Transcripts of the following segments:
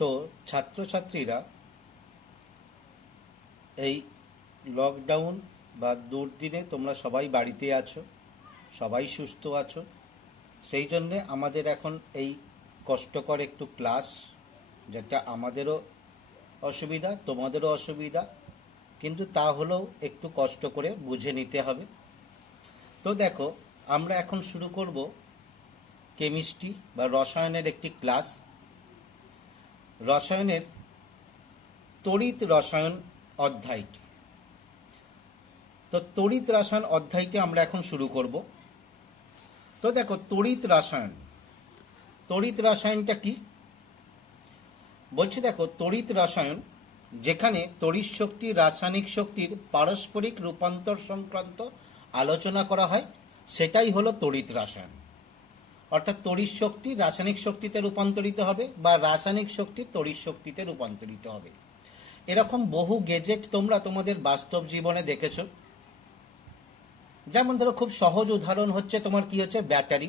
তো ছাত্রছাত্রীরা এই লকডাউন বা দুর্দিনে তোমরা সবাই বাড়িতে আছো, সবাই সুস্থ আছো। সেই জন্যে আমাদের এখন এই কষ্টকর একটু ক্লাস, যেটা আমাদেরও অসুবিধা তোমাদেরও অসুবিধা, কিন্তু তা হলেও একটু কষ্ট করে বুঝে নিতে হবে। তো দেখো, আমরা এখন শুরু করব কেমিস্ট্রি বা রসায়নের একটি ক্লাস। রসায়নের তড়িৎ রসায়ন অধ্যায়টি। তো তড়িৎ রসায়ন অধ্যায়টি আমরা এখন শুরু করব। তো দেখো, তড়িৎ রসায়নটা কি বলছি। দেখো, তড়িৎ রসায়ন যেখানে তড়িৎ শক্তি রাসায়নিক শক্তির পারস্পরিক রূপান্তর সংক্রান্ত আলোচনা করা হয়, সেটাই হলো তড়িৎ রসায়ন। অর্থাৎ তড়িৎ শক্তি রাসায়নিক শক্তিতে রূপান্তরিত হবে বা রাসায়নিক শক্তি তড়িৎ শক্তিতে রূপান্তরিত হবে। এরকম বহু গেজেট তোমরা তোমাদের বাস্তব জীবনে দেখেছো। যেমন ধরো, খুব সহজ উদাহরণ হচ্ছে তোমার কি হচ্ছে ব্যাটারি।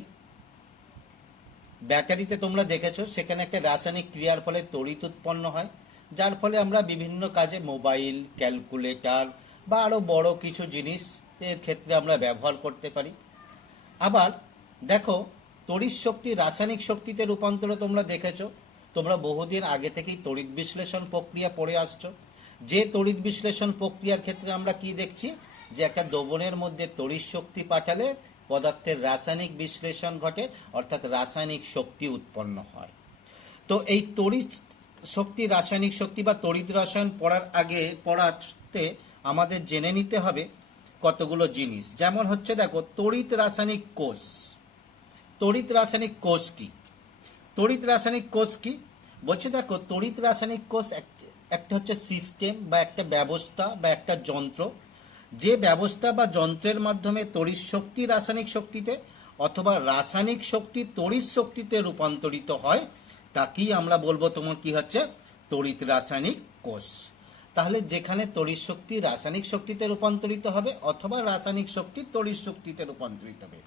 ব্যাটারিতে তোমরা দেখেছো সেখানে একটা রাসায়নিক ক্রিয়ার ফলে তড়িৎ উৎপন্ন হয়, যার ফলে আমরা বিভিন্ন কাজে মোবাইল, ক্যালকুলেটর বা আরও বড় কিছু জিনিস এর ক্ষেত্রে আমরা ব্যবহার করতে পারি। আবার দেখো, তড়িৎ শক্তি রাসায়নিক শক্তিতে রূপান্তর তোমরা দেখেছো। তোমরা বহুদিন আগে থেকেই তড়িৎ বিশ্লেষণ প্রক্রিয়া পড়ে আসছো। যে তড়িৎ বিশ্লেষণ প্রক্রিয়ার ক্ষেত্রে আমরা কি দেখছি, যে একটা দ্রবণের মধ্যে তড়িৎ শক্তি পাঠালে পদার্থের রাসায়নিক বিশ্লেষণ ঘটে, অর্থাৎ রাসায়নিক শক্তি উৎপন্ন হয়। তো এই তড়িৎ শক্তি রাসায়নিক শক্তি বা তড়িৎ রসায়ন পড়াতে আমাদের জেনে নিতে হবে কতগুলো জিনিস। যেমন হচ্ছে দেখো, তড়িৎ রাসায়নিক কোষ। তড়িৎ রাসায়নিক কোষ কি? তড়িৎ রাসায়নিক কোষ কি বলছে, দেখো, তড়িৎ রাসায়নিক কোষ একটা হচ্ছে সিস্টেম বা একটা ব্যবস্থা বা একটা যন্ত্র, যে ব্যবস্থা বা যন্ত্রের মাধ্যমে তড়িৎ শক্তি রাসায়নিক শক্তিতে অথবা রাসায়নিক শক্তি তড়িৎ শক্তিতে রূপান্তরিত হয়, তাকেই আমরা বলবো তোমার কি হচ্ছে তড়িৎ রাসায়নিক কোষ। তাহলে যেখানে তড়িৎ শক্তি রাসায়নিক শক্তিতে রূপান্তরিত হবে অথবা রাসায়নিক শক্তি তড়িৎ শক্তিতে রূপান্তরিত হবে।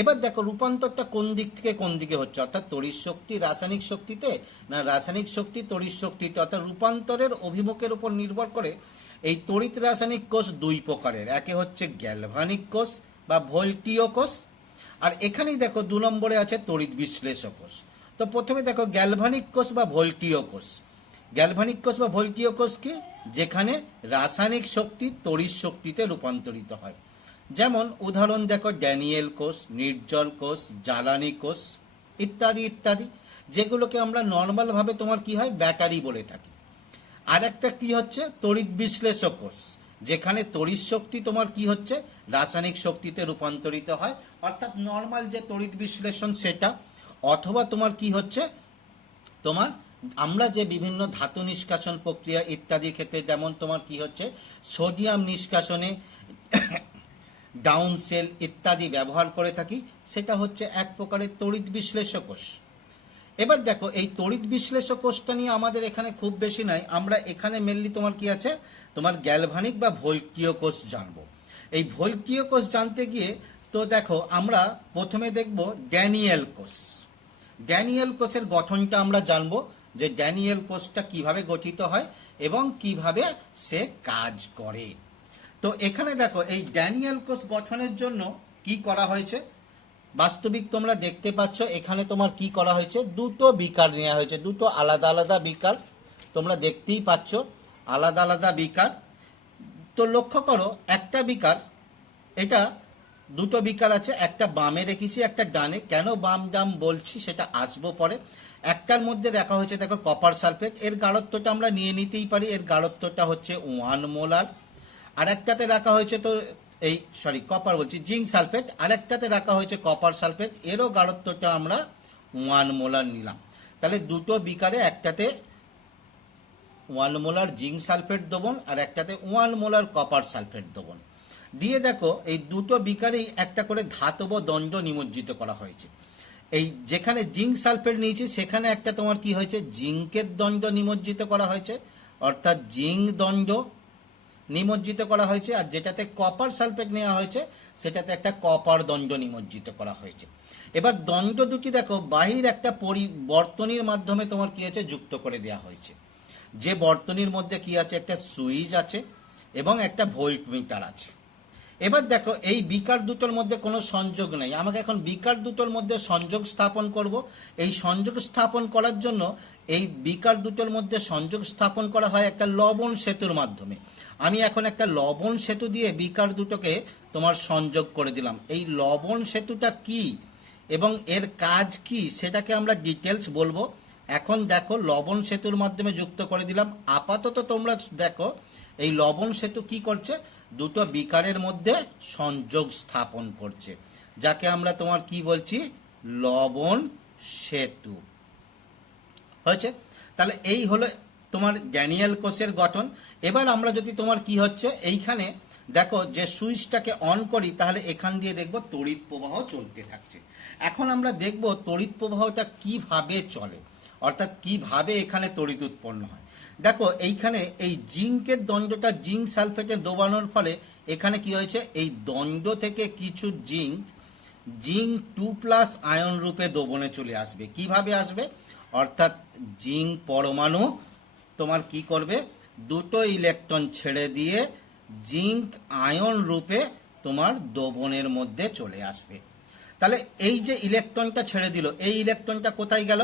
এবার দেখো, রূপান্তরটা কোন দিক থেকে কোন দিকে হচ্ছে, অর্থাৎ তড়িৎ শক্তি রাসায়নিক শক্তিতে না রাসায়নিক শক্তি তড়িৎ শক্তিতে, অর্থাৎ রূপান্তরের অভিমুখের উপর নির্ভর করে এই তড়িৎ রাসায়নিক কোষ দুই প্রকারের। একে হচ্ছে গ্যালভানিক কোষ বা ভোল্টীয় কোষ, আর এখানেই দেখো 2 নম্বরে আছে তড়িৎ বিশ্লেষক কোষ। তো প্রথমে দেখো, গ্যালভানিক কোষ বা ভোল্টীয় কোষ। গ্যালভানিক কোষ বা ভোল্টীয় কোষ কি? যেখানে রাসায়নিক শক্তি তড়িৎ শক্তিতে রূপান্তরিত হয়। যেমন উদাহরণ দেখো, ড্যানিয়েল কোষ, নির্জল কোষ, জ্বালানি কোষ ইত্যাদি ইত্যাদি, যেগুলোকে আমরা নর্মালভাবে তোমার কি হয় ব্যাটারি বলে থাকি। আর একটা কি হচ্ছে তড়িৎ বিশ্লেষক কোষ, যেখানে তড়িৎ শক্তি তোমার কি হচ্ছে রাসায়নিক শক্তিতে রূপান্তরিত হয়, অর্থাৎ নর্মাল যে তড়িৎ বিশ্লেষণ সেটা। অথবা তোমার কি হচ্ছে, তোমার আমরা যে বিভিন্ন ধাতু নিষ্কাশন প্রক্রিয়া ইত্যাদি ক্ষেত্রে, যেমন তোমার কি হচ্ছে সোডিয়াম নিষ্কাশনে ডাউন সেল ইত্যাদি ব্যবহার করে থাকি, সেটা হচ্ছে এক প্রকারের তড়িৎ বিশ্লেষক কোষ। এবার দেখো, এই তড়িৎ বিশ্লেষক কোষটা নিয়ে আমাদের এখানে খুব বেশি নাই। আমরা এখানে মেনলি তোমার কি আছে, তোমার গ্যালভানিক বা ভোল্টীয় কোষ জানবো। এই ভোল্টীয় কোষ জানতে গিয়ে তো দেখো, আমরা প্রথমে দেখব ড্যানিয়েল কোষ। ড্যানিয়েল কোষের গঠনটা আমরা জানবো, যে ড্যানিয়েল কোষটা কিভাবে গঠিত হয় এবং কিভাবে সে কাজ করে। তো এখানে দেখো, এই ড্যানিয়েল কোষ গঠনের জন্য কি করা হয়েছে, বাস্তবিক তোমরা দেখতে পাচ্ছ এখানে তোমার কি করা হয়েছে, দুটো বিকার নেওয়া হয়েছে, দুটো আলাদা আলাদা বিকার তোমরা দেখতেই পাচ্ছ, আলাদা আলাদা বিকার। তো লক্ষ্য করো, একটা বিকার, এটা দুটো বিকার আছে, একটা বামে রেখেছি একটা ডানে। কেন বাম ডাম বলছি সেটা আসবো পরে। একটার মধ্যে দেখা হয়েছে দেখো কপার সালফেট, এর গাঢ়ত্বটা আমরা নিয়ে নিতেই পারি, এর গাঢ়ত্বটা হচ্ছে 1 মোলার। আর একটাতে রাখা হয়েছে তো কপার বলছি জিঙ্ক সালফেট, আরেকটাতে রাখা হয়েছে কপার সালফেট, এরও গাঢ়ত্বটা আমরা 1 মোলার নিলাম। তাহলে দুটো বিকারে একটাতে 1 মোলার জিঙ্ক সালফেট দেবন আর একটাতে 1 মোলার কপার সালফেট দেবন দিয়ে দেখো, এই দুটো বিকারেই একটা করে ধাতব দণ্ড নিমজ্জিত করা হয়েছে। এই যেখানে জিঙ্ক সালফেট নিয়েছি সেখানে একটা তোমার কি হয়েছে জিঙ্কের দণ্ড নিমজ্জিত করা হয়েছে, অর্থাৎ জিঙ্ক দণ্ড নিমজ্জিত করা হয়েছে। আর যেটাতে কপার সালফেট নেওয়া হয়েছে সেটাতে একটা কপার দণ্ড নিমজ্জিত করা হয়েছে। এবার দণ্ড দুটি দেখো বাহির একটা বর্তনীর মাধ্যমে তোমার কি আছে যুক্ত করে দেওয়া হয়েছে। যে বর্তনীর মধ্যে কি আছে, একটা সুইচ আছে এবং একটা ভোল্টমিটার আছে। এবার দেখো এই বিকার দুটোর মধ্যে কোনো সংযোগ নেই, আমাকে এখন বিকার দুটোর মধ্যে সংযোগ স্থাপন করব। এই সংযোগ স্থাপন করার জন্য এই বিকার দুটোর মধ্যে সংযোগ স্থাপন করা হয় একটা লবণ সেতুর মাধ্যমে। আমি এখন একটা লবণ সেতু দিয়ে বিকার দুটোকে তোমার সংযোগ করে দিলাম। এই লবণ সেতুটা কি এবং এর কাজ কি সেটাকে আমরা ডিটেলস বলবো। এখন দেখো লবণ সেতুর মাধ্যমে যুক্ত করে দিলাম। আপাতত তোমরা দেখো এই লবণ সেতু কি করছে, দুটো বিকারের মধ্যে সংযোগ স্থাপন করছে, যাকে আমরা তোমার কি বলছি, লবণ সেতু। হয়েছে? তাহলে এই হলো তোমার ড্যানিয়েল কোষের গঠন। এবার আমরা যদি তোমার কি হচ্ছে, এইখানে দেখো যে সুইচটাকে অন করি, তাহলে এখান দিয়ে দেখবো তড়িৎ প্রবাহ চলতে থাকছে। এখন আমরা দেখব তড়িৎ প্রবাহটা কিভাবে চলে, অর্থাৎ কিভাবে এখানে তড়িৎ উৎপন্ন হয়। দেখো এইখানে এই জিঙ্কের দণ্ডটা জিঙ্ক সালফেটে ডোবানোর ফলে এখানে কি হয়েছে, এই দণ্ড থেকে কিছু জিঙ্ক 2+ আয়ন রূপে দ্রবণে চলে আসবে। কিভাবে আসবে, অর্থাৎ জিঙ্ক পরমাণু তোমার কি করবে, দুটো ইলেকট্রন ছেড়ে দিয়ে জিঙ্ক আয়ন রূপে তোমার দ্রবণের মধ্যে চলে আসবে। তাহলে এই যে ইলেকট্রনটা ছেড়ে দিল, এই ইলেকট্রনটা কোথায় গেল,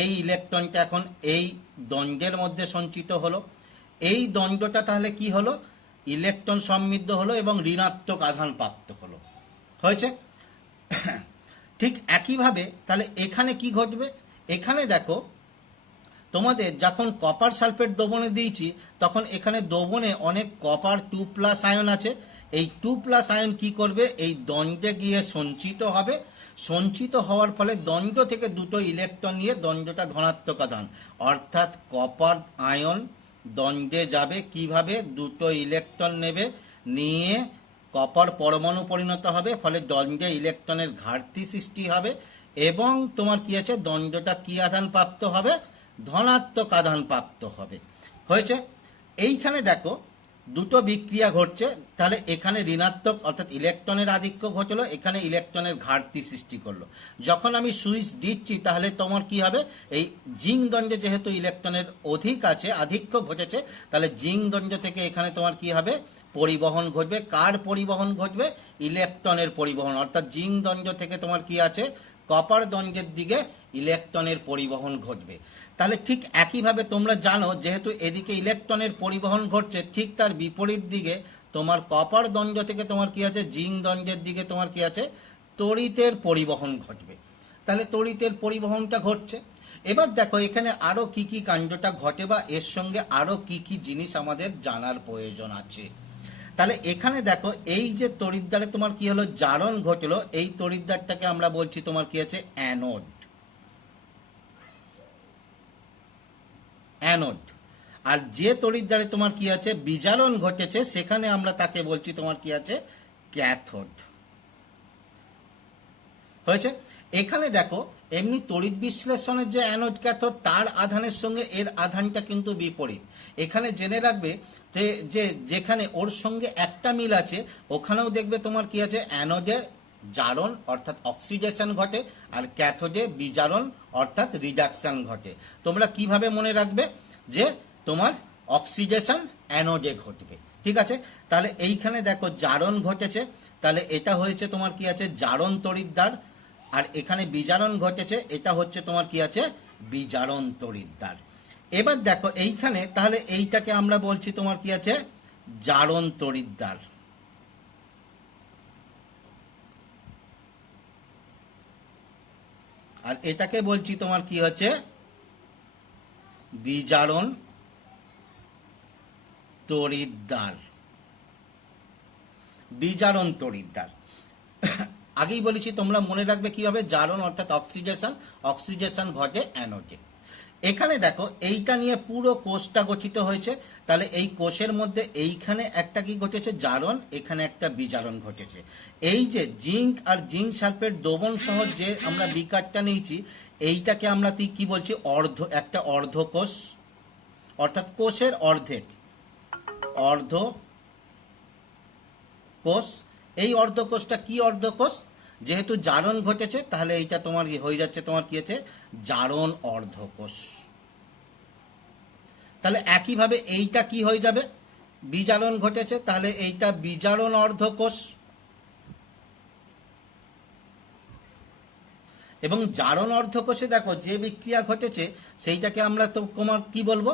এই ইলেকট্রনটা এখন এই দণ্ডের মধ্যে সঞ্চিত হলো। এই দণ্ডটা তাহলে কি হলো, ইলেকট্রন সমৃদ্ধ হলো এবং ঋণাত্মক আধান প্রাপ্ত হলো। হয়েছে? ঠিক একইভাবে তাহলে এখানে কি ঘটবে, এখানে দেখো তোমাদের যখন কপার সালফেট দ্রবণে দিয়েছি, তখন এখানে দ্রবণে অনেক কপার 2+ আয়ন আছে। এই 2+ আয়ন কি করবে, এই দণ্ডে গিয়ে সঞ্চিত হবে। সঞ্চিত হওয়ার ফলে দণ্ড থেকে দুটো ইলেকট্রন নিয়ে দণ্ডটা ধনাত্মক আধান, অর্থাৎ কপার আয়ন দণ্ডে যাবে। কিভাবে, দুটো ইলেকট্রন নেবে, নিয়ে কপার পরমাণু পরিণত হবে, ফলে দণ্ডে ইলেকট্রনের ঘাটতি সৃষ্টি হবে এবং তোমার কি আছে, দণ্ডটা কি আধান প্রাপ্ত হবে, ধনাত্মক আধান প্রাপ্ত হবে। হয়েছে? এইখানে দেখো দুটো বিক্রিয়া ঘটছে, তাহলে এখানে ঋণাত্মক অর্থাৎ ইলেকট্রনের আধিক্য ঘটলো, এখানে ইলেকট্রনের ঘাটতি সৃষ্টি করলো। যখন আমি সুইচ দিচ্ছি, তাহলে তোমার কি হবে, এই জিঙ্ক দণ্ডে যেহেতু ইলেকট্রনের অধিক আছে, আধিক্য ঘটেছে, তাহলে জিঙ্ক দণ্ড থেকে এখানে তোমার কি হবে, পরিবহন ঘটবে। কার পরিবহন ঘটবে, ইলেকট্রনের পরিবহন, অর্থাৎ জিঙ্ক দণ্ড থেকে তোমার কি আছে, কপার দণ্ডের দিকে ইলেকট্রনের পরিবহন ঘটবে। তাহলে ঠিক একইভাবে তোমরা জানো, যেহেতু এদিকে ইলেকট্রনের পরিবহন ঘটছে, ঠিক তার বিপরীত দিকে তোমার কপার দণ্ড থেকে তোমার কি আছে, জিঙ্ক দণ্ডের দিকে তোমার কি আছে, তড়িতের পরিবহন ঘটবে। তাহলে তড়িতের পরিবহনটা ঘটছে। এবার দেখো এখানে আরো কি কি কাণ্ডটা ঘটে বা এর সঙ্গে আরো কি কি জিনিস আমাদের জানার প্রয়োজন আছে। তাহলে এখানে দেখো এই যে তড়িৎদ্বারে তোমার কি হলো, জারণ ঘটলো, এই তড়িৎদ্বারটাকে আমরা বলছি তোমার কি আছে, অ্যানোড। অ্যানোড। আর যে তড়িৎদ্বারে তোমার কি আছে, বিজারণ ঘটেছে, সেখানে আমরা তাকে বলছি তোমার কি আছে, ক্যাথোড। হয়েছে? এখানে দেখো এমনি তড়িৎ বিশ্লেষণের যে অ্যানোড ক্যাথোড, তার আধানের সঙ্গে এর আধানটা কিন্তু বিপরীত। এখানে জেনে রাখবে যে যেখানে ওর সঙ্গে একটা মিল আছে, ওখানেও দেখবে তোমার কি আছে, অ্যানোডে জারণ অর্থাৎ অক্সিডেশন ঘটে, আর ক্যাথোডে বিজারণ অর্থাৎ রিডাকশন ঘটে। তোমরা কিভাবে মনে রাখবে, যে তোমার অক্সিডেশন অ্যানোডে ঘটবে। ঠিক আছে? তাহলে এইখানে দেখো জারণ ঘটেছে, তাহলে এটা হয়েছে তোমার কি আছে, জারণ তড়িৎদ্বার। আর এখানে বিজারণ ঘটেছে, এটা হচ্ছে তোমার কি আছে, বিজারণ তড়িৎদ্বার। এবার দেখো এইখানে তাহলে এইটাকে আমরা বলছি তোমার কি আছে, জারণ তড়িৎদ্বার। আর এটাকে বলছি তোমার কি হচ্ছে, বিজারণ তড়িৎদ্বার। বিজারণ তড়িৎদ্বার আগেই বলেছি, তোমরা মনে রাখবে কিভাবে, জারণ অর্থাৎ অক্সিডেশন, অক্সিডেশন ঘটে অ্যানোডে। এখানে দেখো এইটা নিয়ে পুরো কোষটা গঠিত হয়েছে। তাহলে এই কোষের মধ্যে এইখানে একটা কি ঘটেছে, জারণ, এখানে একটা বিজারণ ঘটেছে। এই যে জিঙ্ক আর জিঙ্ক সালফেট দ্রবণ সহ যে আমরা বিকারটা নিয়েছি, এইটাকে আমরা কি বলছি, একটা অর্ধকোষ, অর্থাৎ কোষের অর্ধেক, অর্ধকোষ। এই অর্ধকোষটা কি অর্ধকোষ, যেহেতু জারণ ঘটেছে তাহলে এইটা তোমার হয়ে যাচ্ছে তোমার কি আছে জারণ অর্ধকোষ। তাহলে একইভাবে এইটা কি হয়ে যাবে বিজারণ ঘটেছে তাহলে এইটা বিজারণ অর্ধকোষ। এবং জারণ অর্ধকোষে দেখো যে বিক্রিয়া ঘটেছে সেইটাকে আমরা তো তোমার কি বলবো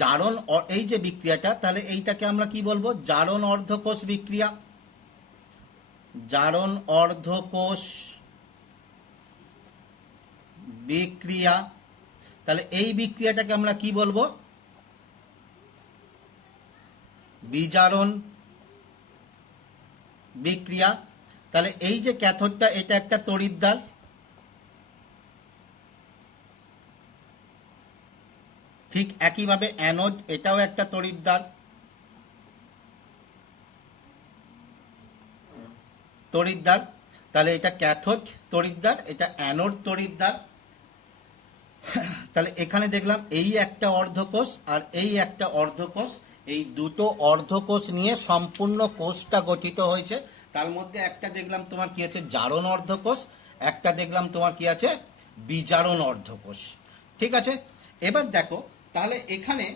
জারণ এই যে বিক্রিয়াটা তাহলে এইটাকে আমরা কি বলবো জারণ অর্ধকোষ বিক্রিয়া। জারণ অর্ধকোষ বিক্রিয়া তাহলে এই বিক্রিয়াটাকে আমরা কি বলবো বিজারণ বিক্রিয়া। তাহলে এই যে ক্যাথোডটা এটা একটা তড়িৎদ্বার, ঠিক একইভাবে অ্যানোড এটাও একটা তড়িৎদ্বার, তড়িৎদ্বার। তাহলে এটা ক্যাথোড তড়িৎদ্বার, এটা অ্যানোড তড়িৎদ্বার। তাহলে এখানে দেখলাম এই একটা অর্ধকোষ আর এই একটা অর্ধকোষ, এই দুটো অর্ধকোষ নিয়ে সম্পূর্ণ কোষটা গঠিত হয়েছে। তার মধ্যে একটা দেখলাম তোমার কি আছে জারণ অর্ধকোষ, একটা দেখলাম তোমার কি আছে বিজারণ অর্ধকোষ। ঠিক আছে, এবার দেখো তাহলে এখানে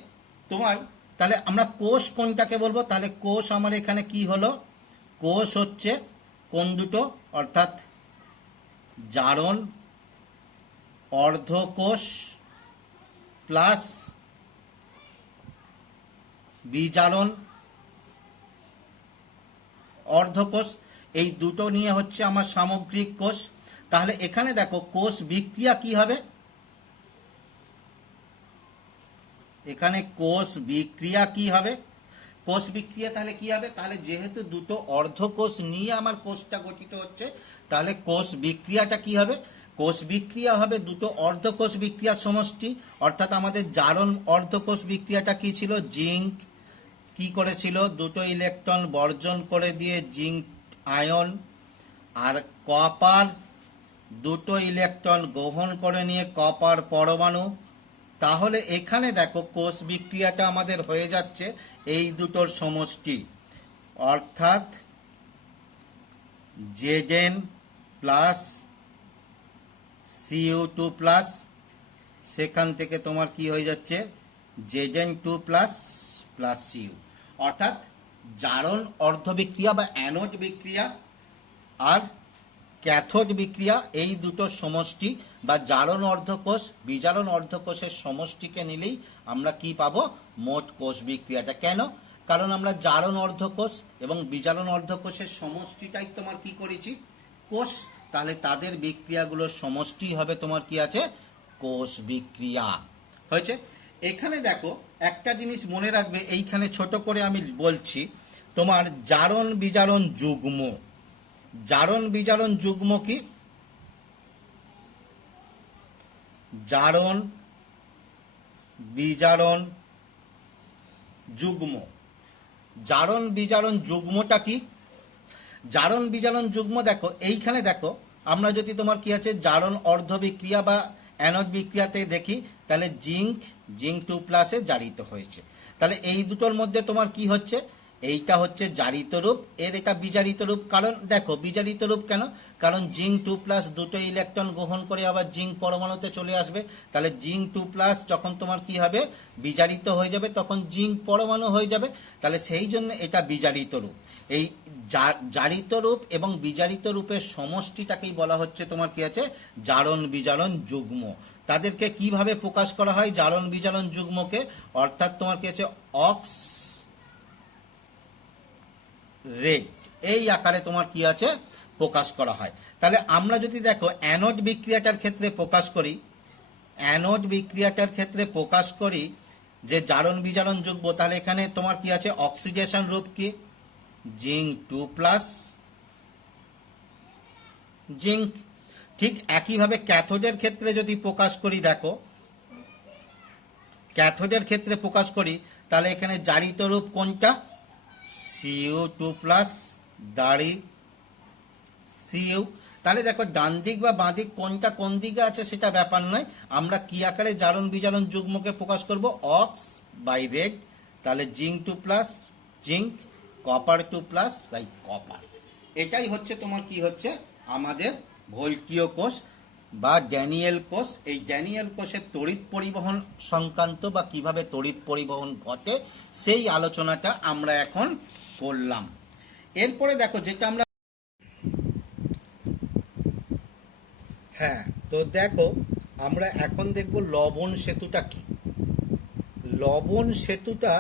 তোমার তাহলে আমরা কোষ কোনটাকে বলবো, তাহলে কোষ আমার এখানে কি হলো কোষ হচ্ছে কোন দুটো অর্থাৎ জারণ অর্ধকোষ প্লাস বিজারণ অর্ধকোষ, এই দুটো নিয়ে হচ্ছে আমার সামগ্রিক কোষ। তাহলে এখানে দেখো কোষ বিক্রিয়া কি হবে, এখানে কোষ বিক্রিয়া কি হবে, কোষ বিক্রিয়া তাহলে কি হবে, তাহলে যেহেতু দুটো অর্ধকোষ নিয়ে আমার কোষটা গঠিত হচ্ছে তাহলে কোষ বিক্রিয়াটা কি হবে, কোষ বিক্রিয়া হবে দুটো অর্ধকোষ বিক্রিয়ার সমষ্টি। অর্থাৎ আমাদের জারণ অর্ধকোষ বিক্রিয়াটা কি ছিল, জিঙ্ক কি করেছিল দুটো ইলেকট্রন বর্জন করে দিয়ে জিঙ্ক আয়ন, আর কপার দুটো ইলেকট্রন গ্রহণ করে নিয়ে কপার পরমাণু। তাহলে এখানে দেখো কোষ বিক্রিয়াটা আমাদের হয়ে যাচ্ছে এই দুটোর সমষ্টি, অর্থাৎ Zn প্লাস Cu2 প্লাস, সেখান থেকে তোমার কি হয়ে যাচ্ছে Zn2 প্লাস প্লাস Cu। অর্থাৎ জারণ অর্ধ বিক্রিয়া বা অ্যানোড বিক্রিয়া আর ক্যাথোড বিক্রিয়া এই দুটো সমষ্টি বা জারণ অর্ধকোষ বিজারণ অর্ধকোষের সমষ্টিকে নিলেই আমরা কি পাবো মোট কোষ বিক্রিয়াটা। কেন, কারণ আমরা জারণ অর্ধকোষ এবং বিজারণ অর্ধকোষের সমষ্টিটাই তোমার কি করেছি কোষ, তাহলে তাদের বিক্রিয়াগুলোর সমষ্টি হবে তোমার কি আছে কোষ বিক্রিয়া হয়েছে। এখানে দেখো একটা জিনিস মনে রাখবে, এইখানে ছোট করে আমি বলছি তোমার জারণ বিজারণ যুগ্ম। জারণ বিজারণ যুগ্ম কি, জারণ বিজারণ যুগ্ম। জারণ বিজারণ যুগ্মটা কি, জারণ বিজারণ যুগ্ম দেখো এইখানে দেখো আমরা যদি তোমার কি আছে জারণ অর্ধ বিক্রিয়া বা অ্যানোড বিক্রিয়াতে দেখি তাহলে জিঙ্ক 2 প্লাসে জারিত হয়েছে। তাহলে এই দুটোর মধ্যে তোমার কি হচ্ছে, এইটা হচ্ছে জারিত রূপ, এর এটা বিজারিত রূপ। কারণ দেখো বিজারিত রূপ কেন, কারণ জিঙ্ক 2 প্লাস দুটো ইলেকট্রন গ্রহণ করে আবার জিঙ্ক পরমাণুতে চলে আসবে। তাহলে জিঙ্ক 2 প্লাস যখন তোমার কি হবে বিজারিত হয়ে যাবে তখন জিঙ্ক পরমাণু হয়ে যাবে, তাহলে সেই জন্য এটা বিজারিত রূপ। এই জারিত রূপ এবং বিজারিত রূপের সমষ্টিটাকেই বলা হচ্ছে তোমার কি আছে জারণ বিজারণ যুগ্ম। তাদেরকে কিভাবে প্রকাশ করা হয় জারণ বিজারণ যুগ্মকে, অর্থাৎ তোমার কি আছে অক্স রেড এই আকারে তোমার কি আছে প্রকাশ করা হয়। তাহলে আমরা যদি দেখো অ্যানোড বিক্রিয়াটার ক্ষেত্রে প্রকাশ করি, অ্যানোড বিক্রিয়াটার ক্ষেত্রে প্রকাশ করি যে জারণ বিজারণ যুগ্ম, তাহলে এখানে তোমার কি আছে অক্সিডেশন রূপ কি জিঙ্ক 2 প্লাস জিঙ্ক। ঠিক একইভাবে ক্যাথোডের ক্ষেত্রে যদি প্রকাশ করি, দেখো ক্যাথোডের ক্ষেত্রে প্রকাশ করি তাহলে এখানে জারিত রূপ কোনটা Cu2 প্লাস দাড়ি Cu। তাহলে দেখো ডান দিক বা বাঁ দিক কোনটা কোন দিকে আছে সেটা ব্যাপার নয়, আমরা কি আকারে জারণ বিজারণ যুগ্মকে প্রকাশ করব অক্স বাই রেড, তাহলে zinc 2 plus zinc, copper 2 plus by copper. এটাই হচ্ছে তোমার কি হচ্ছে আমাদের ভোল্টীয় কোষ বা ড্যানিয়েল কোষ। এই ড্যানিয়েল কোষের তড়িৎ পরিবহন সংক্রান্ত বা কিভাবে তড়িৎ পরিবহন ঘটে সেই আলোচনাটা আমরা এখন করলাম। এরপরে দেখো যেটা আমরা তো দেখো আমরা এখন দেখব লবণ সেতুটা কি। লবণ সেতুটা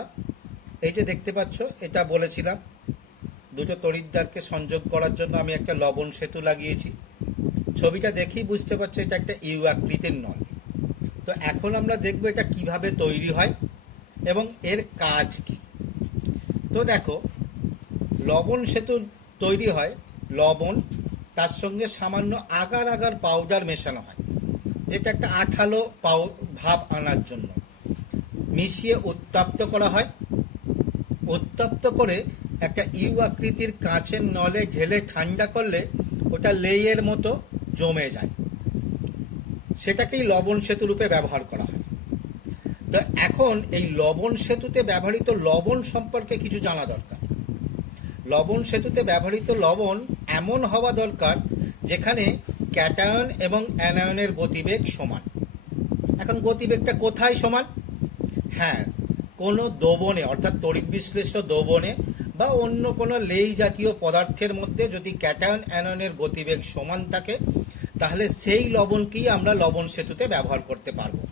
এই যে দেখতে পাচ্ছ, এটা বলেছিলাম দুটো তড়িৎদ্বারকে সংযোগ করার জন্য আমি একটা লবণ সেতু লাগিয়েছি। ছবিটা দেখেই বুঝতে পারছো এটা একটা ইউ আকৃতির নল। তো এখন আমরা দেখব এটা কিভাবে তৈরি হয় এবং এর কাজ কি। তো দেখো লবণ সেতু তৈরি হয় লবণ, তার সঙ্গে সামান্য আগার আগার পাউডার মেশানো হয়, যেটা একটা আঠালো ভাব আনার জন্য মিশিয়ে উত্তপ্ত করা হয়। উত্তপ্ত করে একটা ইউ আকৃতির কাঁচের নলে ঢেলে ঠান্ডা করলে ওটা লেইয়ের মতো জমে যায়, সেটাকেই লবণ সেতু রূপে ব্যবহার করা হয়। তো এখন এই লবণ সেতুতে ব্যবহৃত লবণ সম্পর্কে কিছু জানা দরকার। লবণ সেতুতে ব্যবহৃত লবণ এমন হওয়া দরকার যেখানে ক্যাটায়ন এবং অ্যানায়নের গতিবেগ সমান। এখন গতিবেগটা কোথায় সমান? কোনো দ্রবণে অর্থাৎ তড়িৎ বিশ্লেষ্য দ্রবণে বা অন্য কোনো লেই জাতীয় পদার্থের মধ্যে যদি ক্যাটায়ন অ্যানায়নের গতিবেগ সমান থাকে তাহলে সেই লবণকেই আমরা লবণ সেতুতে ব্যবহার করতে পারবো।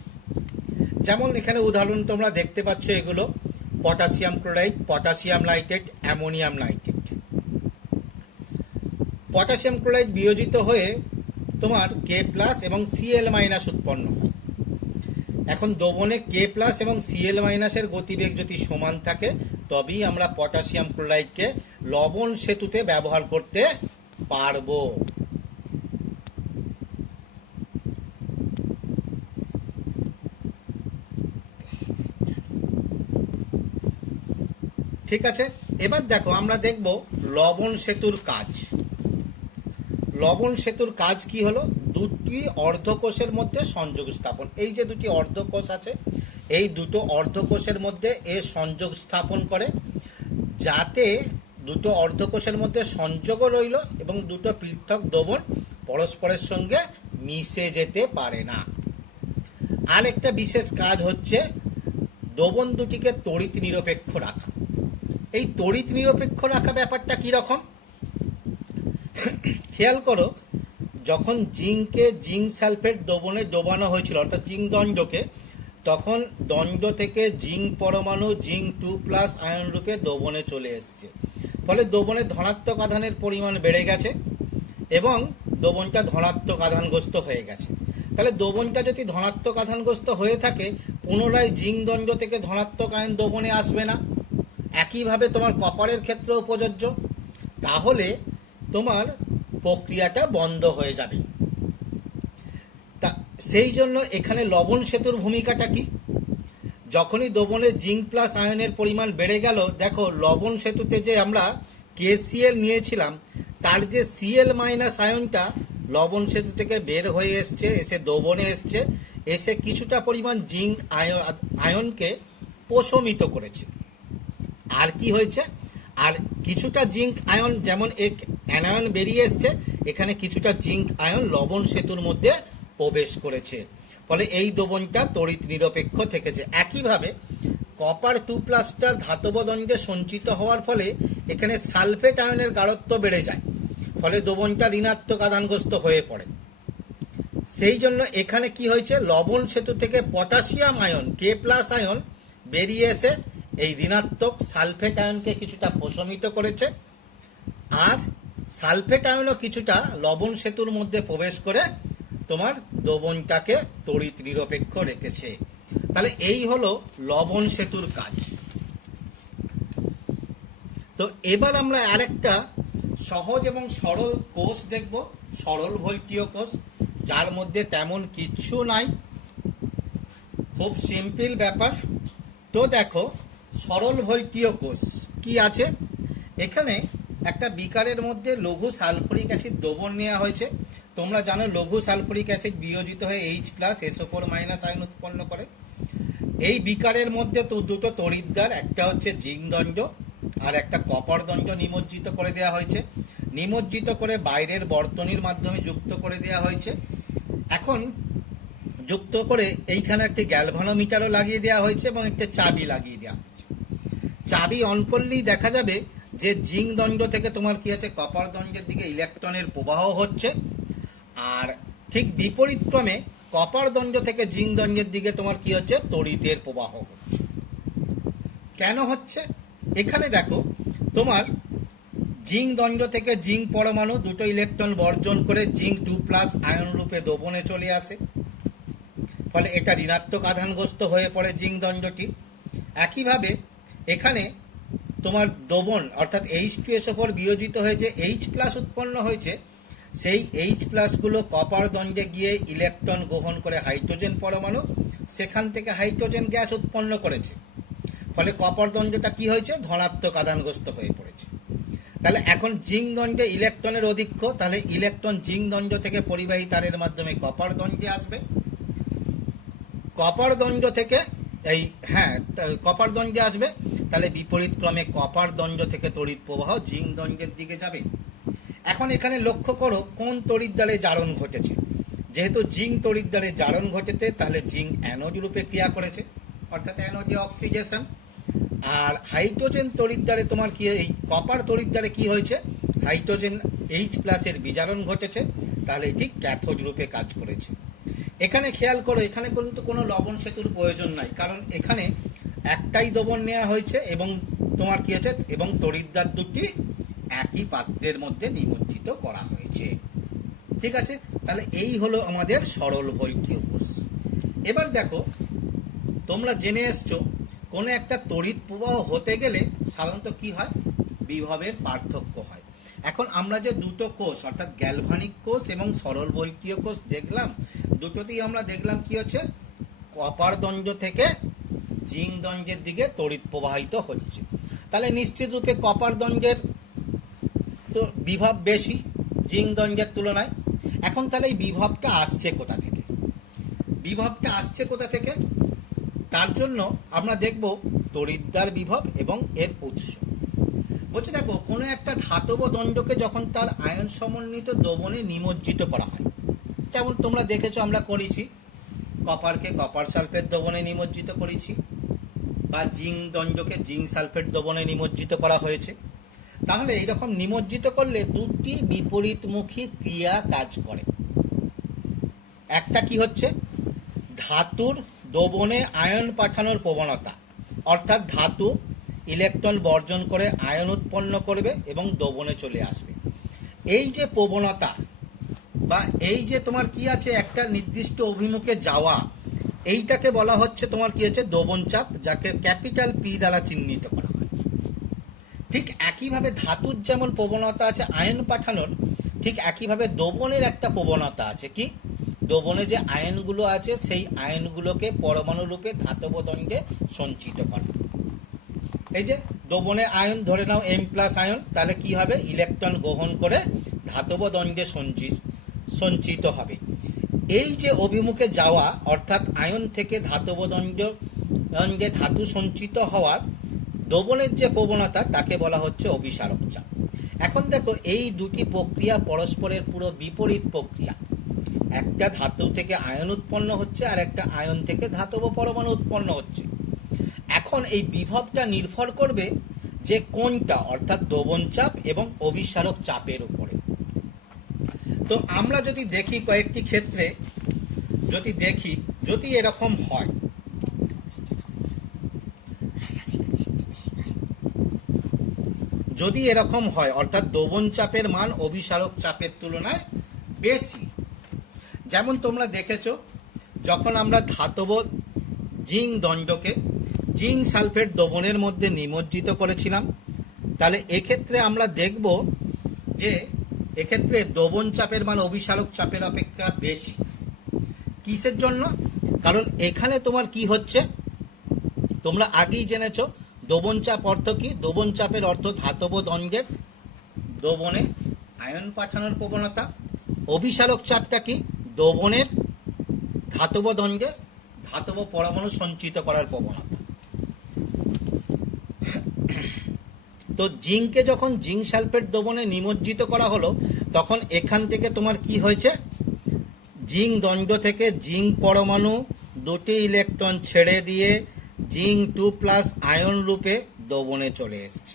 যেমন এখানে উদাহরণ তোমরা দেখতে পাচ্ছ, এগুলো potassium chloride, potassium nitrate, ammonium nitrate. Potassium chloride বিয়োজিত হয়ে তোমার কে প্লাস এবং সিএল মাইনাস উৎপন্ন হয়। এখন দ্রবণে কে প্লাস এবং সিএল মাইনাসের গতিবেগ যদি সমান থাকে তবেই আমরা পটাশিয়াম ক্লোরাইডকে লবণ সেতুতে ব্যবহার করতে পারবো। ঠিক আছে, এবার দেখো আমরা দেখব লবণ সেতুর কাজ। লবণ সেতুর কাজ কি হলো? দুটি অর্ধকোষের মধ্যে সংযোগ স্থাপন। এই যে দুটি অর্ধকোষ আছে, এই দুটো অর্ধকোষের মধ্যে এ সংযোগ স্থাপন করে, যাতে দুটো অর্ধকোষের মধ্যে সংযোগও রইল এবং দুটো পৃথক দ্রবণ পরস্পরের সঙ্গে মিশে যেতে পারে না। আর একটা বিশেষ কাজ হচ্ছে দ্রবণ দুটিকে তড়িৎ নিরপেক্ষ রাখা। এই তড়িৎ নিরপেক্ষ রাখা ব্যাপারটা কীরকম? খেয়াল করো, যখন জিঙ্ককে জিঙ্ক সালফেট দ্রবণে ডোবানো হয়েছিল অর্থাৎ জিঙ্ক দণ্ডকে, তখন দণ্ড থেকে জিঙ্ক পরমাণু জিঙ্ক 2+ আয়ন রূপে দ্রবণে চলে এসছে। ফলে দ্রবণে ধনাত্মক আধানের পরিমাণ বেড়ে গেছে এবং দ্রবণটা ধনাত্মক আধানগ্রস্ত হয়ে গেছে। তাহলে দ্রবণটা যদি ধনাত্মক আধানগ্রস্ত হয়ে থাকে, পুনরায় জিঙ্ক দণ্ড থেকে ধনাত্মক আয়ন দ্রবণে আসবে না। একইভাবে তোমার কপারের ক্ষেত্রেও প্রযোজ্য। তাহলে তোমার প্রক্রিয়াটা বন্ধ হয়ে যাবে। তা সেই জন্য এখানে লবণ সেতুর ভূমিকাটা কি? যখনই দ্রবণে জিঙ্ক প্লাস আয়নের পরিমাণ বেড়ে গেল, দেখো লবণ সেতুতে যে আমরা KCl নিয়েছিলাম তার যে Cl মাইনাস আয়নটা লবণ সেতু থেকে বের হয়ে এসছে, এসে দ্রবণে এসছে, এসে কিছুটা পরিমাণ জিঙ্ক আয়নকে প্রশমিত করেছে। আর কি হয়েছে? আর কিছুটা জিঙ্ক আয়ন, যেমন এক অ্যানায়ন বেরিয়ে এসছে, এখানে কিছুটা জিঙ্ক আয়ন লবণ সেতুর মধ্যে প্রবেশ করেছে। ফলে এই দ্রবণটা তড়িৎ নিরপেক্ষ থেকেছে। একইভাবে কপার 2+টা ধাতব দণ্ডে সঞ্চিত হওয়ার ফলে এখানে সালফেট আয়নের গাঢ়ত্ব বেড়ে যায়, ফলে দ্রবণটা ঋণাত্মক আধানগ্রস্ত হয়ে পড়ে। সেই জন্য এখানে কি হয়েছে? লবণ সেতু থেকে পটাশিয়াম আয়ন K+ আয়ন বেরিয়ে এসে এই ঋণাত্মক সালফেট আয়নকে কিছুটা প্রশমিত করেছে, আর সালফেট আয়নও কিছুটা লবণ সেতুর মধ্যে প্রবেশ করে তোমার দ্রবণটাকে তড়িৎ নিরপেক্ষ রেখেছে। তাহলে এই হলো লবণ সেতুর কাজ। তো এবার আমরা আরেকটা সহজ এবং সরল কোষ দেখব, সরল ভোল্টীয় কোষ, যার মধ্যে তেমন কিচ্ছু নাই, খুব সিম্পল ব্যাপার। তো দেখো সরল ভোল্টীয় কোষ কি আছে। এখানে একটা বিকারের মধ্যে লঘু সালফুরিক অ্যাসিড দ্রবণ নেওয়া হয়েছে। তোমরা জানো লঘু সালফুরিক অ্যাসিড বিয়োজিত হয়ে H+ SO4- আয়ন উৎপন্ন করে। এই বিকারের মধ্যে তো দুটো তড়িৎদ্বার, একটা হচ্ছে জিঙ্ক দণ্ড আর একটা কপার দণ্ড নিমজ্জিত করে দেওয়া হয়েছে। নিমজ্জিত করে বাইরের বর্তনীর মাধ্যমে যুক্ত করে দেওয়া হয়েছে। এখন যুক্ত করে এইখানে একটি গ্যালভানোমিটারও লাগিয়ে দেওয়া হয়েছে এবং একটা চাবি লাগিয়ে দেওয়া হয়েছে। চাবি অন করলেই দেখা যাবে যে জিঙ্ক দণ্ড থেকে তোমার কি আছে, কপার দণ্ডের দিকে ইলেকট্রনের প্রবাহ হচ্ছে, আর ঠিক বিপরীত ক্রমে কপার দণ্ড থেকে জিঙ্ক দণ্ডের দিকে তোমার কি হচ্ছে, তড়িতের প্রবাহ হচ্ছে। কেন হচ্ছে? এখানে দেখো, তোমার জিঙ্ক দণ্ড থেকে জিঙ্ক পরমাণু দুটো ইলেকট্রন বর্জন করে জিঙ্ক 2+ আয়ন রূপে দ্রবণে চলে আসে, ফলে এটা ঋণাত্মক আধানগ্রস্ত হয়ে পড়ে জিঙ্ক দণ্ডটি। একইভাবে এখানে তোমার দ্রবণ অর্থাৎ H2SO4 বিয়োজিত হয়েছে, H+ উৎপন্ন হয়েছে, সেই H+গুলো কপার দণ্ডে গিয়ে ইলেকট্রন গ্রহণ করে হাইড্রোজেন পরমাণু, সেখান থেকে হাইড্রোজেন গ্যাস উৎপন্ন করেছে, ফলে কপার দণ্ডটা কি হয়েছে, ধনাত্মক আধানগ্রস্ত হয়ে পড়েছে। তাহলে এখন জিঙ্ক দণ্ডে ইলেকট্রনের অধিক্য, তাহলে ইলেকট্রন জিঙ্ক দণ্ড থেকে পরিবাহী তারের মাধ্যমে কপার দণ্ডে আসবে, কপার দণ্ড থেকে কপার দণ্ডে আসবে, তাহলে বিপরীত ক্রমে কপার দণ্ড থেকে তড়িৎ প্রবাহ জিঙ্ক দণ্ডের দিকে যাবে। এখন এখানে লক্ষ্য করো কোন তড়িৎ দ্বারে জারণ ঘটেছে। যেহেতু জিঙ্ক তড়িৎ দ্বারে জারণ ঘটেছে, তাহলে জিঙ্ক অ্যানোড রূপে ক্রিয়া করেছে, অর্থাৎ অ্যানোডে অক্সিডেশন। আর হাইড্রোজেন তড়িৎ দ্বারে তোমার কি, এই কপার তড়িৎ দ্বারে কি হয়েছে, হাইড্রোজেন H+ এর বিজারণ ঘটেছে, তাহলে এটি ক্যাথোড রূপে কাজ করেছে। এখানে খেয়াল করো, এখানে কিন্তু কোনো লবণ সেতুর প্রয়োজন নাই, কারণ এখানে একটাই দ্রবণ নেওয়া হয়েছে এবং তোমার কি হয়েছে, এবং তড়িৎদ্বার দুটি একই পাত্রের মধ্যে নিমজ্জিত করা হয়েছে। ঠিক আছে, তাহলে এই হলো আমাদের সরল ভৈকীয় কোষ। এবার দেখো, তোমরা জেনে এসছো কোনো একটা তড়িৎ প্রবাহ হতে গেলে সাধারণত কি হয়, বিভবের পার্থক্য হয়। এখন আমরা যে দুটো কোষ অর্থাৎ গ্যালভানিক কোষ এবং সরল বৈকীয় কোষ দেখলাম, দুটোতেই আমরা দেখলাম কি হচ্ছে, কপার দণ্ড থেকে জিঙ্ক দণ্ডের দিকে তড়িৎ প্রবাহিত হচ্ছে। তাহলে নিশ্চিত রূপে কপার দণ্ডের তো বিভব বেশি জিঙ্ক দণ্ডের তুলনায়। এখন তাহলে এই বিভবটা আসছে কোথা থেকে, বিভবটা আসছে কোথা থেকে, তার জন্য আমরা দেখব তড়িৎদ্বার বিভব এবং এর উৎস। বলছে দেখো, কোনো একটা ধাতব দণ্ডকে যখন তার আয়ন সমন্বিত দ্রবণে নিমজ্জিত করা হয়, যেমন তোমরা দেখেছো আমরা করেছি, কপারকে কপার সালফেট দ্রবণে নিমজ্জিত করেছি, বা জিঙ্ক দণ্ডকে জিঙ্ক সালফেট দ্রবণে নিমজ্জিত করা হয়েছে। তাহলে এইরকম নিমজ্জিত করলে দুটি বিপরীতমুখী ক্রিয়া কাজ করে। একটা কি হচ্ছে, ধাতুর দ্রবণে আয়ন পাঠানোর প্রবণতা, অর্থাৎ ধাতু ইলেকট্রন বর্জন করে আয়ন উৎপন্ন করবে এবং দ্রবণে চলে আসবে। এই যে প্রবণতা বা এই যে তোমার কি আছে, একটা নির্দিষ্ট অভিমুখে যাওয়া, এইটাকে বলা হচ্ছে তোমার কি হচ্ছে, দ্রবণ চাপ, যাকে ক্যাপিটাল P দ্বারা চিহ্নিত করা হয়। ঠিক একইভাবে ধাতুর যেমন প্রবণতা আছে আয়ন পাঠানোর, ঠিক একইভাবে দ্রবণের একটা প্রবণতা আছে, কি, দ্রবণে যে আয়নগুলো আছে সেই আয়নগুলোকে পরমাণু রূপে ধাতব দণ্ডে সঞ্চিত করে। এই যে দ্রবণে আয়ন ধরে নাও M+ আয়ন, তাহলে কি হবে, ইলেকট্রন গ্রহণ করে ধাতব দণ্ডে সঞ্চিত হবে। এই যে অভিমুখে যাওয়া অর্থাৎ আয়ন থেকে ধাতব দণ্ডে ধাতু সঞ্চিত হওয়ার দ্রবণের যে প্রবণতা, তাকে বলা হচ্ছে অভিসারক চাপ। এখন দেখো, এই দুটি প্রক্রিয়া পরস্পরের পুরো বিপরীত প্রক্রিয়া। একটা ধাতু থেকে আয়ন উৎপন্ন হচ্ছে আর একটা আয়ন থেকে ধাতব পরমাণু উৎপন্ন হচ্ছে। এখন এই বিভবটা নির্ভর করবে যে কোনটা, অর্থাৎ দ্রবণ চাপ এবং অভিসারক চাপের উপরে। তো আমরা যদি দেখি কয়েকটি ক্ষেত্রে, যদি এরকম হয়, যদি এরকম হয় অর্থাৎ দ্রবণ চাপের মান অভিসারক চাপের তুলনায় বেশি, যেমন তোমরা দেখেছো যখন আমরা ধাতব জিঙ্ক দণ্ডকে জিঙ্ক সালফেট দ্রবণের মধ্যে নিমজ্জিত করেছিলাম, তাহলে এক্ষেত্রে আমরা দেখব যে এক্ষেত্রে দ্রবণ চাপের মান অভিসারক চাপের অপেক্ষা বেশি। কিসের জন্য? কারণ এখানে তোমার কি হচ্ছে, তোমরা আগেই জেনেছো দ্রবণ চাপ অর্থ কি। দ্রবণ চাপের অর্থ ধাতব দণ্ডের দ্রবণে আয়ন পাঠানোর প্রবণতা। অভিসারক চাপটা কি, দ্রবণের ধাতব দণ্ডে ধাতব পরমাণু সঞ্চিত করার প্রবণতা। তো তো জিঙ্কে যখন জিঙ্ক সালফেট দ্রবণে নিমজ্জিত করা হলো, তখন এখান থেকে তোমার কি হয়েছে, জিঙ্ক দণ্ড থেকে জিঙ্ক পরমাণু দুটি ইলেকট্রন ছেড়ে দিয়ে জিঙ্ক 2+ আয়ন রূপে দ্রবণে চলে এসছে।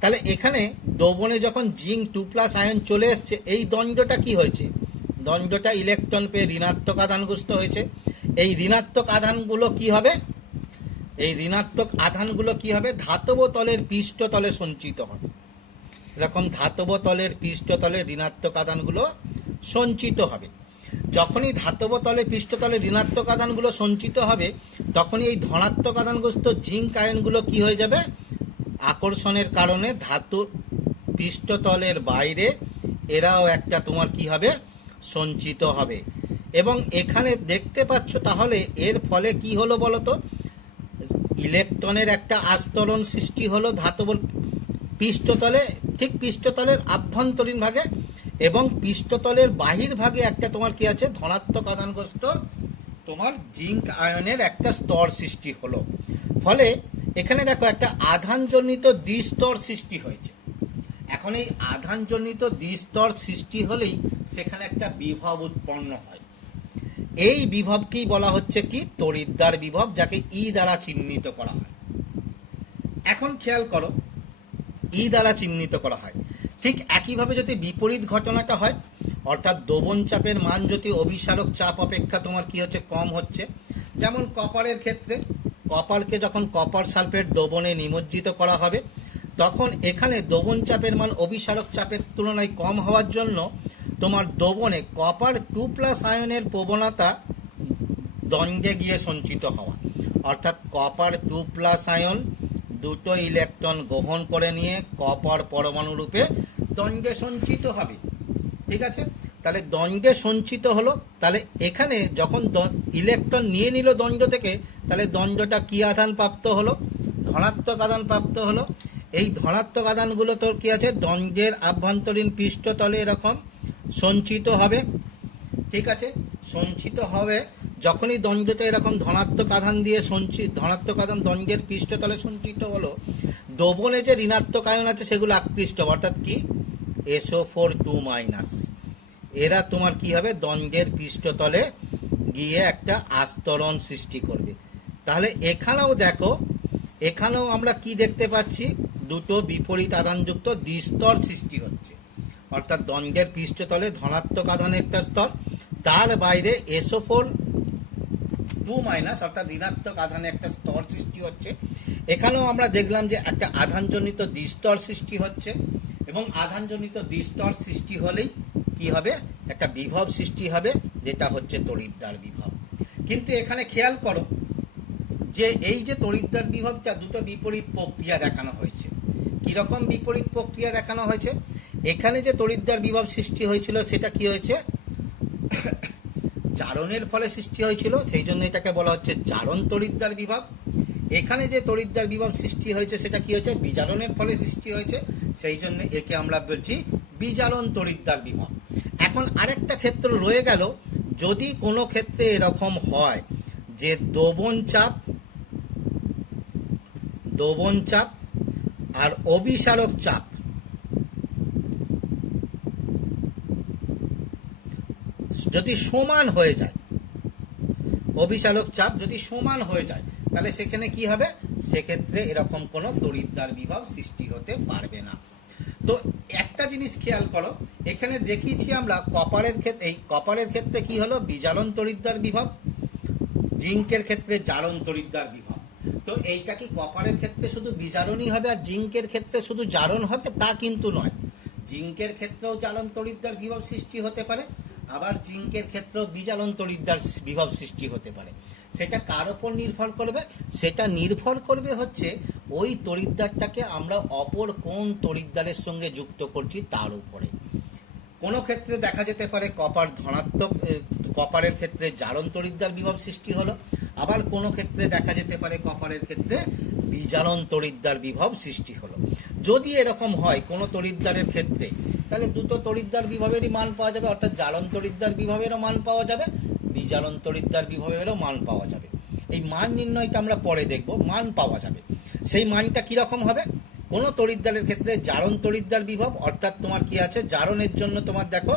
তাহলে এখানে দ্রবণে যখন জিঙ্ক 2+ আয়ন চলে এসছে, এই দণ্ডটা কি হয়েছে, দণ্ডটা ইলেকট্রন পেয়ে ঋণাত্মক আধানগ্রস্ত হয়েছে। এই ঋণাত্মক আধানগুলো কি হবে, এই ঋণাত্মক আধানগুলো কি হবে, ধাতব তলের পৃষ্ঠতলে সঞ্চিত হবে। এরকম ধাতব তলের পৃষ্ঠতলে ঋণাত্মক আধানগুলো সঞ্চিত হবে। যখনই ধাতব তলের পৃষ্ঠতলে ঋণাত্মক আধানগুলো সঞ্চিত হবে, তখনই এই ধনাত্মক আধানগ্রস্ত জিঙ্ক আয়নগুলো কি হয়ে যাবে, আকর্ষণের কারণে ধাতুর পৃষ্ঠতলের বাইরে এরাও একটা তোমার কি হবে, সঞ্চিত হবে। এবং এখানে দেখতে পাচ্ছ, তাহলে এর ফলে কি হলো বলো তো, ইলেকট্রনের একটা আস্তরণ সৃষ্টি হলো ধাতব পৃষ্ঠতলে, ঠিক পৃষ্ঠতলের আভ্যন্তরীণ ভাগে, এবং পৃষ্ঠতলের বাহির ভাগে একটা তোমার কি আছে, ধনাত্মক আধানগ্রস্ত তোমার জিঙ্ক আয়নের একটা স্তর সৃষ্টি হলো। ফলে এখানে দেখো একটা আধানজনিত দ্বিস্তর সৃষ্টি হয়েছে। এখন এই আধানজনিত দ্বিস্তর সৃষ্টি হলেই সেখানে একটা বিভব উৎপন্ন হয়। এই বিভবকেই বলা হচ্ছে কি, তড়িৎদ্বার বিভব, যাকে ই দ্বারা চিহ্নিত করা হয়। এখন খেয়াল করো, ই দ্বারা চিহ্নিত করা হয়। ঠিক একইভাবে যদি বিপরীত ঘটনাটা হয়, অর্থাৎ দ্রবণ চাপের মান যদি অভিসারক চাপ অপেক্ষা তোমার কি হচ্ছে, কম হচ্ছে, যেমন কপারের ক্ষেত্রে, কপারকে যখন কপার সালফেট দ্রবণে নিমজ্জিত করা হবে, তখন এখানে দ্রবণ চাপের মান অভিসারক চাপের তুলনায় কম হওয়ার জন্য তোমার দ্রবণে কপার 2+ আয়নের প্রবণতা দ্বন্দ্বে গিয়ে সঞ্চিত হওয়া, অর্থাৎ কপার 2+ আয়ন দুটো ইলেকট্রন গ্রহণ করে নিয়ে কপার পরমাণু রূপে দ্বন্দ্বে সঞ্চিত হবে। ঠিক আছে, তাহলে দ্বন্দ্বে সঞ্চিত হলো। তাহলে এখানে যখন ইলেকট্রন নিয়ে নিল দ্বন্দ্ব থেকে, তাহলে দ্বন্দ্বটা কি আধান প্রাপ্ত হলো, ধনাত্মক আধান প্রাপ্ত হলো। এই ধনাত্মক আধানগুলো তোর কি আছে, দ্বন্দ্বের আভ্যন্তরীণ পৃষ্ঠতলে এরকম সঞ্চিত হবে। ঠিক আছে, সঞ্চিত হবে। যখনই দ্বন্দ্বতে এরকম ধনাত্মক আধান দিয়ে ধনাত্মক আধান দ্বন্দ্বের পৃষ্ঠতলে সঞ্চিত হলো, দ্রবণে যে ঋণাত্মক আয়ন আছে সেগুলো আকৃষ্ট হবে, অর্থাৎ কি, SO4 2-, এরা তোমার কি হবে, দ্বন্দ্বের পৃষ্ঠতলে গিয়ে একটা আস্তরণ সৃষ্টি করবে। তাহলে এখানেও দেখো, এখানেও আমরা কি দেখতে পাচ্ছি, দুটো বিপরীত আধানযুক্ত দ্বিস্তর সৃষ্টি হচ্ছে, অর্থাৎ দ্বন্দ্বের পৃষ্ঠতলে ধনাত্মক আধানের একটা স্তর, তার বাইরে SO4 2-, অর্থাৎ ঋণাত্মক আধানে একটা স্তর সৃষ্টি হচ্ছে। এখানেও আমরা দেখলাম যে একটা আধানজনিত দ্বিস্তর সৃষ্টি হচ্ছে, এবং আধানজনিত দ্বিস্তর সৃষ্টি হলেই কি হবে, একটা বিভব সৃষ্টি হবে, যেটা হচ্ছে তড়িৎদ্বার বিভব। কিন্তু এখানে খেয়াল করো যে এই যে তড়িৎদ্বার বিভবটা, দুটো বিপরীত প্রক্রিয়া দেখানো হয়েছে। কীরকম বিপরীত প্রক্রিয়া দেখানো হয়েছে, এখানে যে তড়িৎদ্বার বিভব সৃষ্টি হয়েছিল সেটা কি হয়েছে, জারণের ফলে সৃষ্টি হয়েছিল, সেই জন্য এটাকে বলা হচ্ছে জারণ তড়িৎদ্বার বিভব। এখানে যে তড়িৎদ্বার বিভব সৃষ্টি হয়েছে সেটা কি হয়েছে, বিজারণের ফলে সৃষ্টি হয়েছে, সেই জন্য একে আমরা বলছি বিজারণ তড়িৎদ্বার বিভব। এখন আরেকটা ক্ষেত্র রয়ে গেল, যদি কোনো ক্ষেত্রে এরকম হয় যে দ্রবণ চাপ আর অভিসারক চাপ যদি সমান হয়ে যায়, অভিসারক চাপ যদি সমান হয়ে যায়, তাহলে সেখানে কি হবে, সেক্ষেত্রে এরকম কোনো তড়িৎদ্বার বিভব সৃষ্টি হতে পারবে না। তো একটা জিনিস খেয়াল করো, এখানে দেখিয়েছি আমরা কপারের ক্ষেত্রে, এই কপারের ক্ষেত্রে কি হলো, বিজারণ তড়িৎদ্বার বিভব, জিঙ্কের ক্ষেত্রে জারণ তড়িৎদ্বার বিভব। তো এইটা কি কপারের ক্ষেত্রে শুধু বিজারণই হবে আর জিঙ্কের ক্ষেত্রে শুধু জারণ হবে, তা কিন্তু নয়। জিঙ্কের ক্ষেত্রেও জারণ তড়িৎদ্বার বিভব সৃষ্টি হতে পারে, আবার জিঙ্কের ক্ষেত্রেও বিজারণ তড়িৎদ্বার বিভব সৃষ্টি হতে পারে। সেটা কার ওপর নির্ভর করবে, সেটা নির্ভর করবে হচ্ছে ওই তড়িৎদ্বারটাকে আমরা অপর কোন তড়িৎদ্বারের সঙ্গে যুক্ত করছি তার উপরে। কোনো ক্ষেত্রে দেখা যেতে পারে কপার ধনাত্মক, কপারের ক্ষেত্রে জারণ তড়িৎদ্বার বিভব সৃষ্টি হলো, আবার কোনো ক্ষেত্রে দেখা যেতে পারে কপারের ক্ষেত্রে বিজারণ তড়িৎদ্বার বিভব সৃষ্টি হলো। যদি এরকম হয় কোনো তড়িৎদ্বারের ক্ষেত্রে, তাহলে দুটো তড়িৎদ্বার বিভবেরই মান পাওয়া যাবে, অর্থাৎ জারণ তড়িৎদ্বার বিভবেরও মান পাওয়া যাবে, বিজারণ তড়িৎদ্বার বিভবেরও মান পাওয়া যাবে। এই মান নির্ণয়টা আমরা পরে দেখব, মান পাওয়া যাবে। সেই মানটা কীরকম হবে, কোনো তড়িৎদ্বারের ক্ষেত্রে জারণ তড়িৎদ্বার বিভব অর্থাৎ তোমার কি আছে, জারণের জন্য তোমার দেখো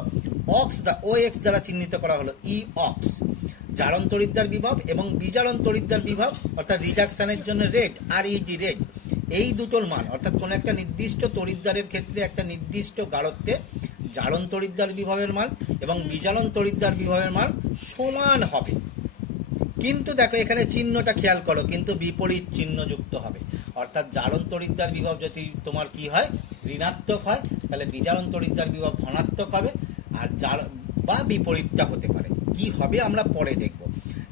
অক্স ও এক্স দ্বারা চিহ্নিত করা হলো ই অক্স, জারণ তড়িৎদ্বার বিভব, এবং বিজারণ তড়িৎদ্বার বিভব অর্থাৎ রিডাকশনের জন্য রেড আর ইডি রেড, এই দুটোর মান অর্থাৎ কোনো একটা নির্দিষ্ট তড়িৎদ্বারের ক্ষেত্রে একটা নির্দিষ্ট গাঢ়ত্বে জারণ তড়িৎদ্বার বিভবের মান এবং বিজারণ তড়িৎদ্বার বিভবের মান সমান হবে। কিন্তু দেখো এখানে চিহ্নটা খেয়াল করো, কিন্তু বিপরীত চিহ্ন যুক্ত হবে, অর্থাৎ জারণ তড়িৎদ্বার বিভব যদি তোমার কি হয় ঋণাত্মক হয় তাহলে বিজারণ তড়িৎদ্বার বিভব ধনাত্মক হবে, আর বা বিপরীতটা হতে পারে। কি হবে আমরা পরে দেখব।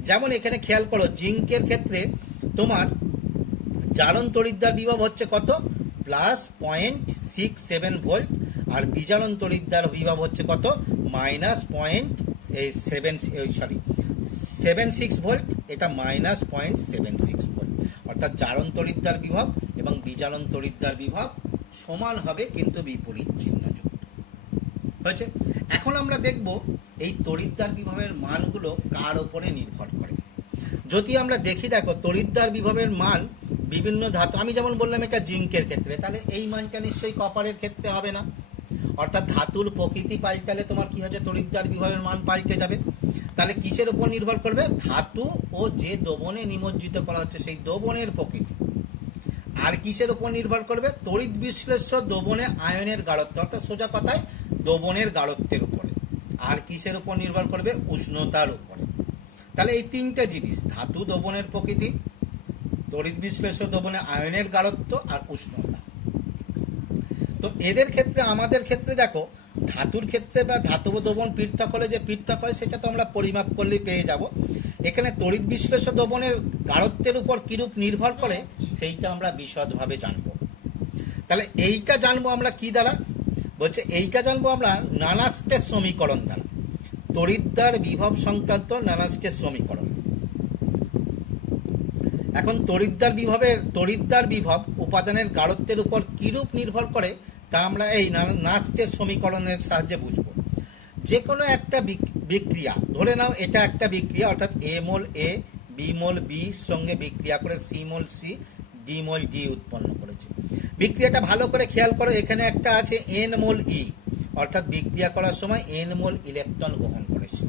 যেমন এখানে খেয়াল করো জিঙ্কের ক্ষেত্রে তোমার জারণ তড়িৎদ্বার বিভব হচ্ছে কত, +0.67 ভোল্ট, আর বিজারণ তড়িৎদ্বার বিভব হচ্ছে কত, -0.76 ভোল্ট, এটা -0.76 ভোল্ট, অর্থাৎ জারণ তড়িৎদ্বার বিভব এবং বিজারণ তড়িৎদ্বার বিভব সমান হবে কিন্তু বিপরীত চিহ্নযুক্ত হয়েছে। এখন আমরা দেখব এই তড়িৎদ্বার বিভবের মানগুলো কার ওপরে নির্ভর করে। যদি আমরা দেখি দেখো তড়িৎদ্বার বিভবের মান বিভিন্ন ধাতু, আমি যেমন বললাম এটা জিঙ্কের ক্ষেত্রে, তাহলে এই মানটা নিশ্চয়ই কপারের ক্ষেত্রে হবে না, অর্থাৎ ধাতুর প্রকৃতি পাল্টালে তোমার কি হচ্ছে তড়িৎদ্বার বিভবের মান পাল্টে যাবে। তাহলে কিসের উপর নির্ভর করবে, ধাতু ও যে দ্রবণে নিমজ্জিত করা হচ্ছে সেই দ্রবণের প্রকৃতি। আর কিসের উপর নির্ভর করবে, তড়িৎ বিশ্লেষ্য দ্রবণে আয়নের গাঢ়ত্ব, অর্থাৎ সোজা কথায় দ্রবণের গাঢ়ত্বের উপরে। আর কিসের উপর নির্ভর করবে, উষ্ণতার উপরে। তাহলে এই তিনটে জিনিস, ধাতু দ্রবণের প্রকৃতি, তড়িৎ বিশ্লেষ্য দ্রবণে আয়নের গাঢ়ত্ব আর উষ্ণতা। তো এদের ক্ষেত্রে আমাদের ক্ষেত্রে দেখো ধাতুর ক্ষেত্রে বা ধাতব দ্রবণ পৃথক হলে যে পৃথক হয় সেটা তো আমরা পরিমাপ করলেই পেয়ে যাব। এখানে তড়িৎ বিশ্লেষ্য দ্রবণের গাঢ়ত্বের উপর কিরূপ নির্ভর করে সেইটা আমরা বিশদভাবে জানব। তাহলে এইটা জানবো আমরা কি দ্বারা, বলছে এইটা জানবো আমরা নানাস্টের সমীকরণ দ্বারা, তড়িৎদ্বার বিভব সংক্রান্ত নানাস্টের সমীকরণ। এখন তড়িৎদ্বার বিভব উপাদানের গাঢ়ত্বের উপর কিরূপ নির্ভর করে তা আমরা এই নাস্টের সমীকরণের সাহায্যে বুঝব। যে কোনো একটা বিক্রিয়া, ধরে নাও এটা একটা বিক্রিয়া, অর্থাৎ এ মোল এ বি মোল বি সঙ্গে বিক্রিয়া করে সি মোল সি ডি মোল ডি উৎপন্ন করেছে। বিক্রিয়াটা ভালো করে খেয়াল করো, এখানে একটা আছে এন মোল ই, অর্থাৎ বিক্রিয়া করার সময় এন মোল ইলেকট্রন গ্রহণ করেছে।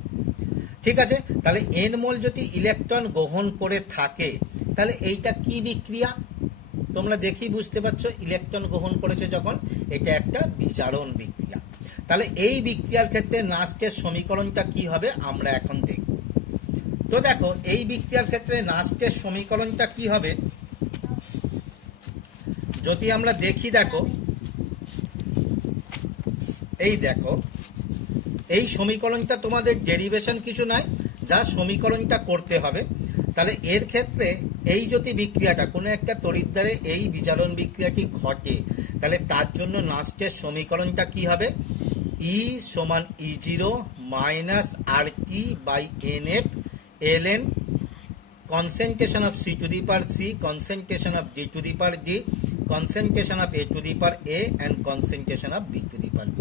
ঠিক আছে, তাহলে এন মোল যদি ইলেকট্রন গ্রহণ করে থাকে তাহলে এইটা কি বিক্রিয়া, তোমরা দেখি বুঝতে পারছো, ইলেকট্রন গ্রহণ করেছে যখন, এটা একটা বিজারণ বিক্রিয়া। তাহলে এই বিক্রিয়ার ক্ষেত্রে নাস্টের সমীকরণটা কি হবে আমরা এখন দেখব। তো দেখো এই বিক্রিয়ার ক্ষেত্রে নাস্টের সমীকরণটা কি হবে যদি আমরা দেখি, দেখো এই দেখো এই সমীকরণটা তোমাদের ডেরিভেশন কিছু নাই, যা সমীকরণটা করতে হবে। তাহলে এর ক্ষেত্রে এই যদি বিক্রিয়াটা কোনো একটা তড়িৎদ্বারে এই বিজারণ বিক্রিয়াটি ঘটে তাহলে তার জন্য নাস্টের সমীকরণটা কি হবে, ই সমান E0 minus RT by NF ln concentration of C to the power C, concentration of D to the power D, concentration of A to the power A and concentration of B to the power B।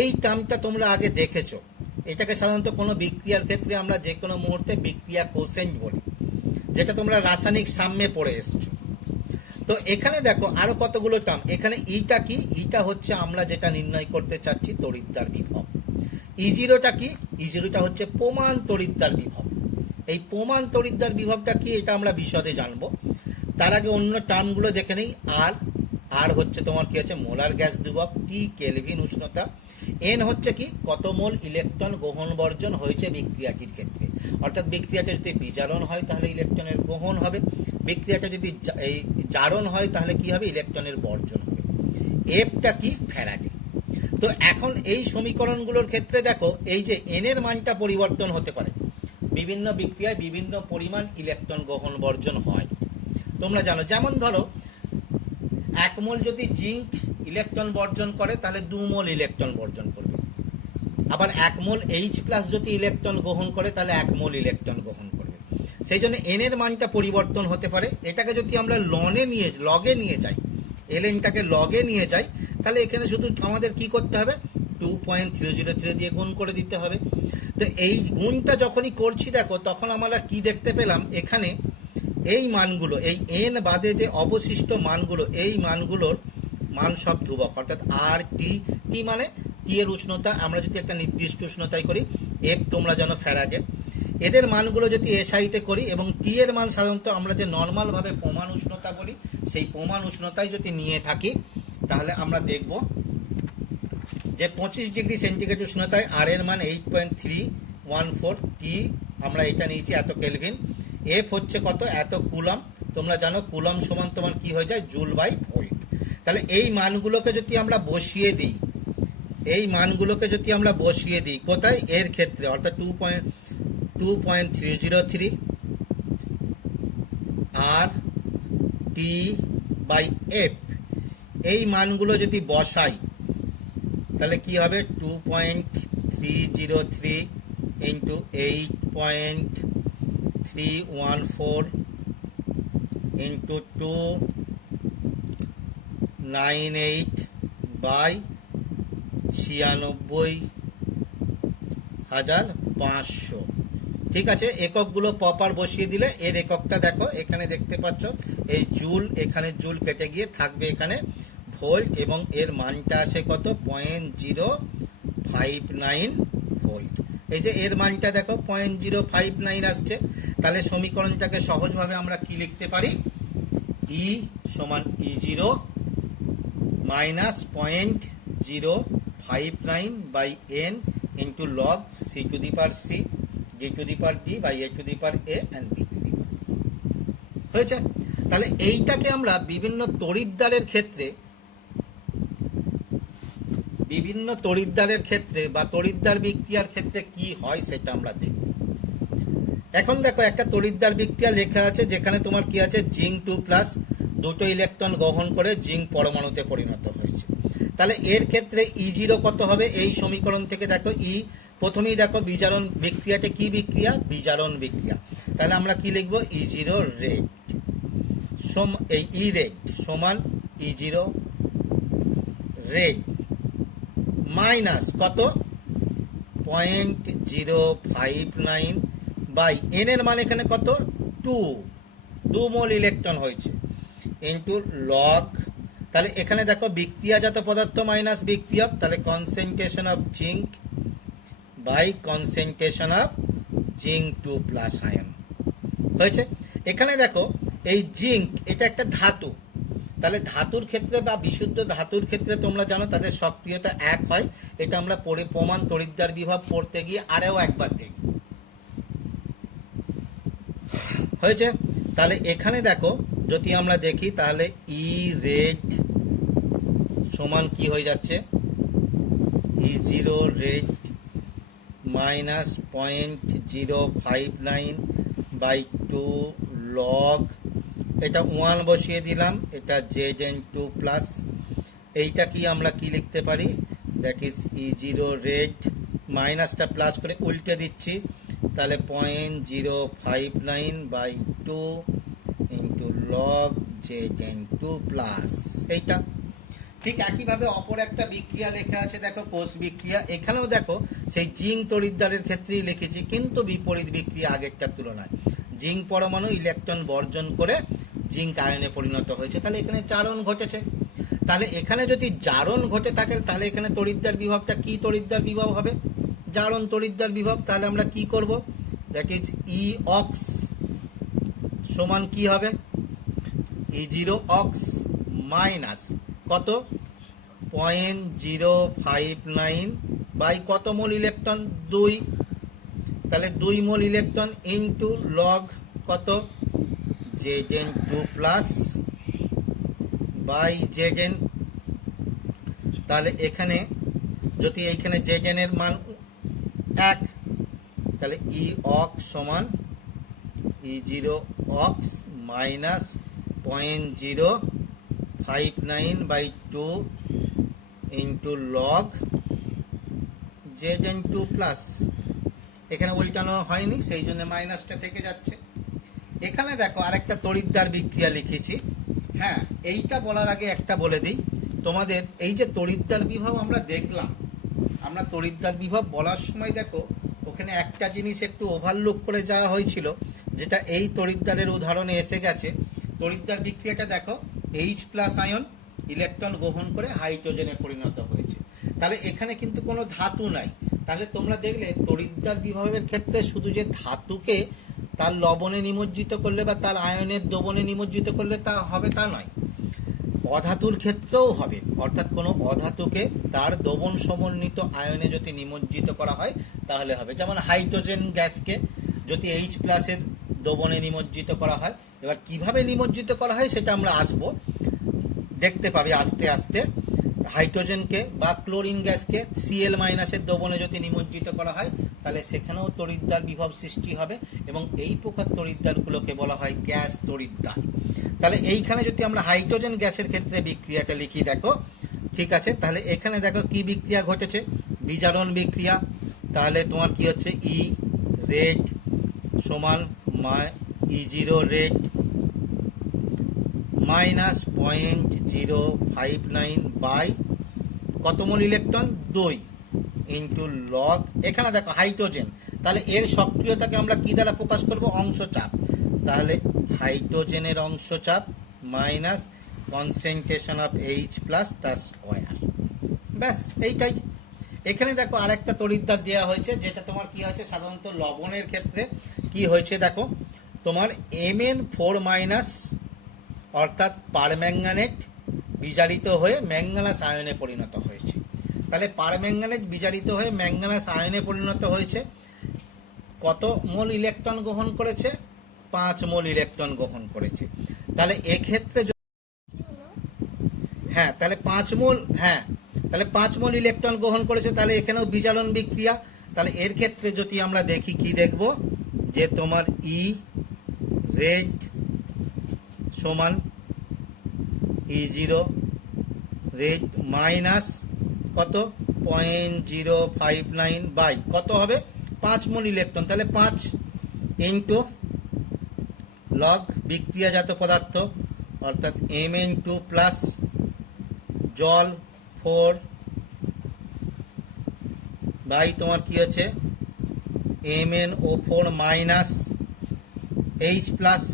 এই টার্মটা তোমরা আগে দেখেছো, এটাকে সাধারণত কোনো বিক্রিয়ার ক্ষেত্রে আমরা যে কোনো মুহূর্তে বিক্রিয়া কোসেন্ট বলি, যেটা তোমরা রাসায়নিক সাম্যে পড়ে এসছো। তো এখানে দেখো আরো কতগুলো টার্ম, এখানে ইটা কি, ইটা হচ্ছে আমরা যেটা নির্ণয় করতে চাচ্ছি তড়িৎদ্বার বিভব। E0টা কি, E0টা হচ্ছে প্রমাণ তড়িৎদ্বার বিভব। এই প্রমাণ তড়িৎদ্বার বিভবটা কি এটা আমরা বিশদে জানবো। তার আগে অন্য টার্মগুলো দেখে নেই। আর হচ্ছে তোমার কি আছে, মোলার গ্যাস ধ্রুবক, টি কেলভিন উষ্ণতা, এন হচ্ছে কি কত মোল ইলেকট্রন গ্রহণ বর্জন হয়েছে বিক্রিয়াটির ক্ষেত্রে, অর্থাৎ বিক্রিয়াটা যদি বিজারণ হয় তাহলে ইলেকট্রনের গ্রহণ হবে, বিক্রিয়াটা যদি জারণ হয় তাহলে কি হবে, ইলেকট্রনের বর্জন হবে। এফটা কি, ফ্যারাডে। তো এখন এই সমীকরণগুলোর ক্ষেত্রে দেখো এই যে এন এর মানটা পরিবর্তন হতে পারে, বিভিন্ন বিক্রিয়ায় বিভিন্ন পরিমাণ ইলেকট্রন গ্রহণ বর্জন হয় তোমরা জানো। যেমন ধরো 1 মোল যদি জিঙ্ক ইলেকট্রন বর্জন করে তাহলে 2 মোল ইলেকট্রন বর্জন করবে, আবার 1 মোল H+ যদি ইলেকট্রন গ্রহণ করে তাহলে 1 মোল ইলেকট্রন গ্রহণ করবে। সেই জন্য এন এর মানটা পরিবর্তন হতে পারে। এটাকে যদি আমরা লগে নিয়ে যাই, এলএনটাকে লগে নিয়ে যাই, তাহলে এখানে শুধু আমাদের কি করতে হবে, 2.303 দিয়ে গুণ করে দিতে হবে। তো এই গুণটা যখনই করছি দেখো তখন আমরা কি দেখতে পেলাম, এখানে এই মানগুলো, এই এন বাদে যে অবশিষ্ট মানগুলো, এই মানগুলোর মান সব ধ্রুবক, অর্থাৎ আর টি, টি মানে টি এর উষ্ণতা আমরা যদি একটা নির্দিষ্ট উষ্ণতায় করি, এফ তোমরা জানো ফ্যারাডে, এদের মানগুলো যদি এসআইতে করি এবং টি এর মান সাধারণত আমরা যে নর্মালভাবে প্রমাণ উষ্ণতা বলি সেই প্রমাণ উষ্ণতায় যদি নিয়ে থাকি, তাহলে আমরা দেখব যে 25 ডিগ্রি সেন্টিগ্রেড উষ্ণতায় আর এর মান 8.314, টি আমরা এটা নিয়েছি এত কেলভিন, এফ হচ্ছে কত, এত কুলম, তোমরা জানো কুলম সমান তোমার কি হয়ে যায়, জুল বাই ভোল্ট। তাহলে এই মানগুলোকে যদি আমরা বসিয়ে দিই, এই মানগুলোকে যদি আমরা বসিয়ে দিই কোথায়, এর ক্ষেত্রে অর্থাৎ 2.303 আর টি বাই এফ, এই মানগুলো যদি বসাই তাহলে কি হবে, 2.303 ইন্টু 8.314 ইন্টু 298 বাই 96,500। ঠিক আছে, এককগুলো প্রপার বসিয়ে দিলে এর এককটা দেখো এখানে দেখতে পাচ্ছ, এই জুল, এখানে জুল কেটে গিয়ে থাকবে এখানে ভোল্ট, এবং এর মানটা আসে কত, 0.059 ভোল্ট। এই যে এর মানটা দেখো 0.059 আসছে, তাহলে সমীকরণটাকে সহজভাবে আমরা কি লিখতে পারি, ই সমান E0 minus 0.059 by n into log C to the power C D to the power D by A to the power A and B to the power. হয়েছে? তাহলে এইটাকে আমরা বিভিন্ন তড়িৎদ্বারের ক্ষেত্রে বা তড়িৎদ্বার বিক্রিয়ার ক্ষেত্রে কি হয় সেটা আমরা দেখব। এখন দেখো একটা তড়িৎদ্বার বিক্রিয়া লেখা আছে যেখানে তোমার কি আছে, জিঙ্ক 2+, দুটো ইলেকট্রন গ্রহণ করে জিঙ্ক পরমাণুতে পরিণত হয়েছে। তাহলে এর ক্ষেত্রে E0 কত হবে, এই সমীকরণ থেকে দেখো প্রথমেই দেখো বিজারণ বিক্রিয়াটা কি বিক্রিয়া, বিজারণ বিক্রিয়া, তাহলে আমরা কি লিখব, E0 রেট এই ই রেট সমান E0 রেট মাইনাস কত, 0.059 বাই এন এর মান এখানে কত, 2 মোল ইলেকট্রন হয়েছে ইন্টু লগ, তাহলে এখানে দেখো বিক্রিয়াজাত পদার্থ মাইনাস বিক্রিয়ক, তাহলে concentration of zinc by concentration of zinc 2+ ion হয়েছে। এখানে দেখো এই জিঙ্ক এটা একটা ধাতু, তাহলে ধাতুর ক্ষেত্রে বা বিশুদ্ধ ধাতুর ক্ষেত্রে তোমরা জানো তাদের সক্রিয়তা 1 হয়, এটা আমরা প্রমাণ তড়িৎদ্বার বিভব পড়তে গিয়ে আরও একবার দেখব। হয়েছে? তাহলে এখানে দেখো যদি আমরা দেখি তাহলে ই রেট সমান কি হয়ে যাচ্ছে, E0 rate minus 0.059 by 2 log, এটা 1 বসিয়ে দিলাম, এটা Zn2+, এইটা কি আমরা কি লিখতে পারি, দ্যাট ইজ E0 রেট, মাইনাসটা প্লাস করে উল্টে দিচ্ছি, তাহলে 0.059 বাই 2 ইন্টু লগ Zn2+, এইটা। ঠিক একইভাবে অপর একটা বিক্রিয়া লেখা আছে দেখো, কোষ বিক্রিয়া, এখানেও দেখো সেই জিঙ্ক তড়িৎদ্বারের ক্ষেত্রেই লিখেছি, কিন্তু বিপরীত বিক্রিয়া আগেরটার তুলনায়, জিঙ্ক পরমাণু ইলেকট্রন বর্জন করে জিঙ্ক আয়নে পরিণত হয়েছে, তাহলে এখানে জারণ ঘটেছে। তাহলে এখানে যদি জারণ ঘটে থাকে তাহলে এখানে তড়িৎদ্বার বিভবটা কি তড়িৎদ্বার বিভব হবে, জারণ তড়িৎদ্বার বিভব। তাহলে আমরা কি করব, দ্যাট ইজ ই অক্স সমান কি হবে, E0 অক্স মাইনাস কত, 0.059 বাই কত মোল ইলেকট্রন, 2, তাহলে 2 মোল ইলেকট্রন ইন্টু লগ কত, Zn2+ বাই Zn, তাহলে এখানে যদি এইখানে Zn এর মান 1, তাহলে ই অক্স সমান E0 ox minus 0.059 by 2 into log Zn2+, এখানে উল্টানো হয়নি সেই জন্য মাইনাসটা থেকে যাচ্ছে। এখানে দেখো আরেকটা তড়িৎদ্বার বিক্রিয়া লিখেছি। হ্যাঁ, এইটা বলার আগে একটা বলে দিই তোমাদের, এই যে তড়িৎদ্বার বিভব আমরা দেখলাম, আমরা তড়িৎদ্বার বিভব বলার সময় দেখো ওখানে একটা জিনিস একটু ওভারলুক করে যাওয়া হয়েছিল, যেটা এই তড়িৎদ্বারের উদাহরণে এসে গেছে। তড়িৎদ্বার বিক্রিয়াটা দেখো, H+ আয়ন ইলেকট্রন গ্রহণ করে হাইড্রোজেনে পরিণত হয়েছে। তাহলে এখানে কিন্তু কোনো ধাতু নাই। তাহলে তোমরা দেখলে তড়িৎদ্বার বিভবের ক্ষেত্রে শুধু যে ধাতুকে তার লবণে নিমজ্জিত করলে বা তার আয়নের দ্রবণে নিমজ্জিত করলে তা হবে তা নয়, অধাতুর ক্ষেত্রেও হবে। অর্থাৎ কোনো অধাতুকে তার দ্রবণ সমন্বিত আয়নে যদি নিমজ্জিত করা হয় তাহলে হবে। যেমন হাইড্রোজেন গ্যাসকে যদি H প্লাসের দ্রবণে নিমজ্জিত করা হয়, এবার কিভাবে নিমজ্জিত করা হয় সেটা আমরা আসবো, দেখতে পাবে আস্তে আস্তে। হাইড্রোজেনকে বা ক্লোরিন গ্যাসকে Cl মাইনাসের দ্রবণে যদি নিমজ্জিত করা হয় তাহলে সেখানেও তড়িৎদ্বার বিভব সৃষ্টি হবে, এবং এই প্রকার তড়িৎদ্বারগুলোকে বলা হয় গ্যাস তড়িৎদ্বার। তাহলে এইখানে যদি আমরা হাইড্রোজেন গ্যাসের ক্ষেত্রে বিক্রিয়াটা লিখি, দেখো ঠিক আছে, তাহলে এখানে দেখো কি বিক্রিয়া ঘটেছে, বিজারণ বিক্রিয়া। তাহলে তোমার কি হচ্ছে, ই রেড সমান E0 রেড মাইনাস 0.059 বাই কত মোল ইলেকট্রন, 2 ইন্টু লগ, এখানে দেখো হাইড্রোজেন, তাহলে এর সক্রিয়তাকে আমরা কি দ্বারা প্রকাশ করব, অংশ চাপ। তাহলে হাইড্রোজেনের অংশ চাপ minus concentration of H plus তার স্কোয়ার। ব্যাস এইটাই। এখানে দেখো আরেকটা তড়িৎদ্বার দেওয়া হয়েছে, যেটা তোমার কি হয়েছে, সাধারণত লবণের ক্ষেত্রে কি হয়েছে দেখো, তোমার Mn4 মাইনাস অর্থাৎ পারম্যাঙ্গানেট বিজারিত হয়ে ম্যাঙ্গানাস আয়নে পরিণত হয়েছে। তাহলে পারম্যাঙ্গানেট বিজারিত হয়ে ম্যাঙ্গানাস আয়নে পরিণত হয়েছে, কত মোল ইলেকট্রন গ্রহণ করেছে, 5 মোল ইলেকট্রন গ্রহণ করেছে। তাহলে এক্ষেত্রে হ্যাঁ, তাহলে 5 মোল, হ্যাঁ তাহলে 5 মোল ইলেকট্রন গ্রহণ করেছে, তাহলে এখানেও বিজারণ বিক্রিয়া। তাহলে এর ক্ষেত্রে যদি আমরা দেখি কি দেখব, যে তোমার ই রেড সমান E0 রেড মাইনাস কত 0.059 বাই কত হবে 5 মোল ইলেকট্রন, তাহলে 5 ইন্টু লগ বিক্রিয়াজাত পদার্থ অর্থাৎ Mn2 প্লাস জল 4 বাই তোমার কি হচ্ছে MnO4 মাইনাস H প্লাস।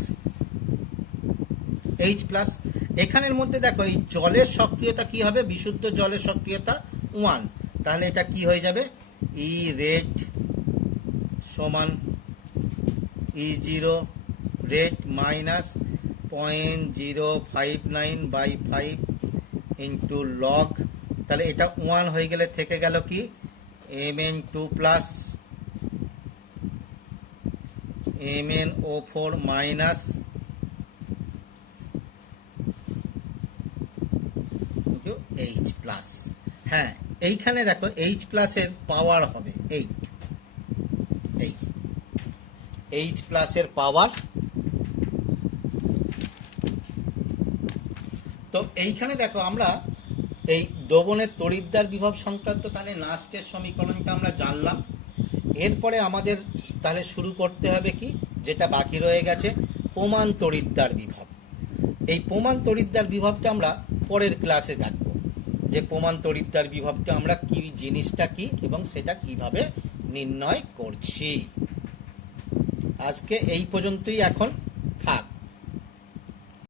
এখানের মধ্যে দেখো এই জলের সক্রিয়তা কি হবে, বিশুদ্ধ জলের সক্রিয়তা 1, তাহলে এটা কি হয়ে যাবে, ই রেড সমান E0 red minus 0.059 by 5 into log, তাহলে এটা 1 হয়ে গেলে থেকে গেল কি Mn2 plus MnO4 minus H plus. হ্যাঁ, এইখানে দেখো H প্লাসের পাওয়ার হবে 8, H প্লাসের পাওয়ার। তো এইখানে দেখো আমরা এই দ্রবণের তড়িৎদ্বার বিভব সংক্রান্ত তাহলে নাস্টের সমীকরণটা আমরা জানলাম। এরপরে আমাদের তাহলে শুরু করতে হবে কি, যেটা বাকি রয়ে গেছে, প্রমাণ তড়িৎদ্বার বিভব। এই প্রমাণ তড়িৎদ্বার বিভবটা আমরা পরের ক্লাসে দেখব, যে প্রমাণ তড়িৎদ্বার বিভবটা আমরা কি জিনিসটা কি এবং সেটা কিভাবে নির্ণয় করছি। আজকে এই পর্যন্তই এখন।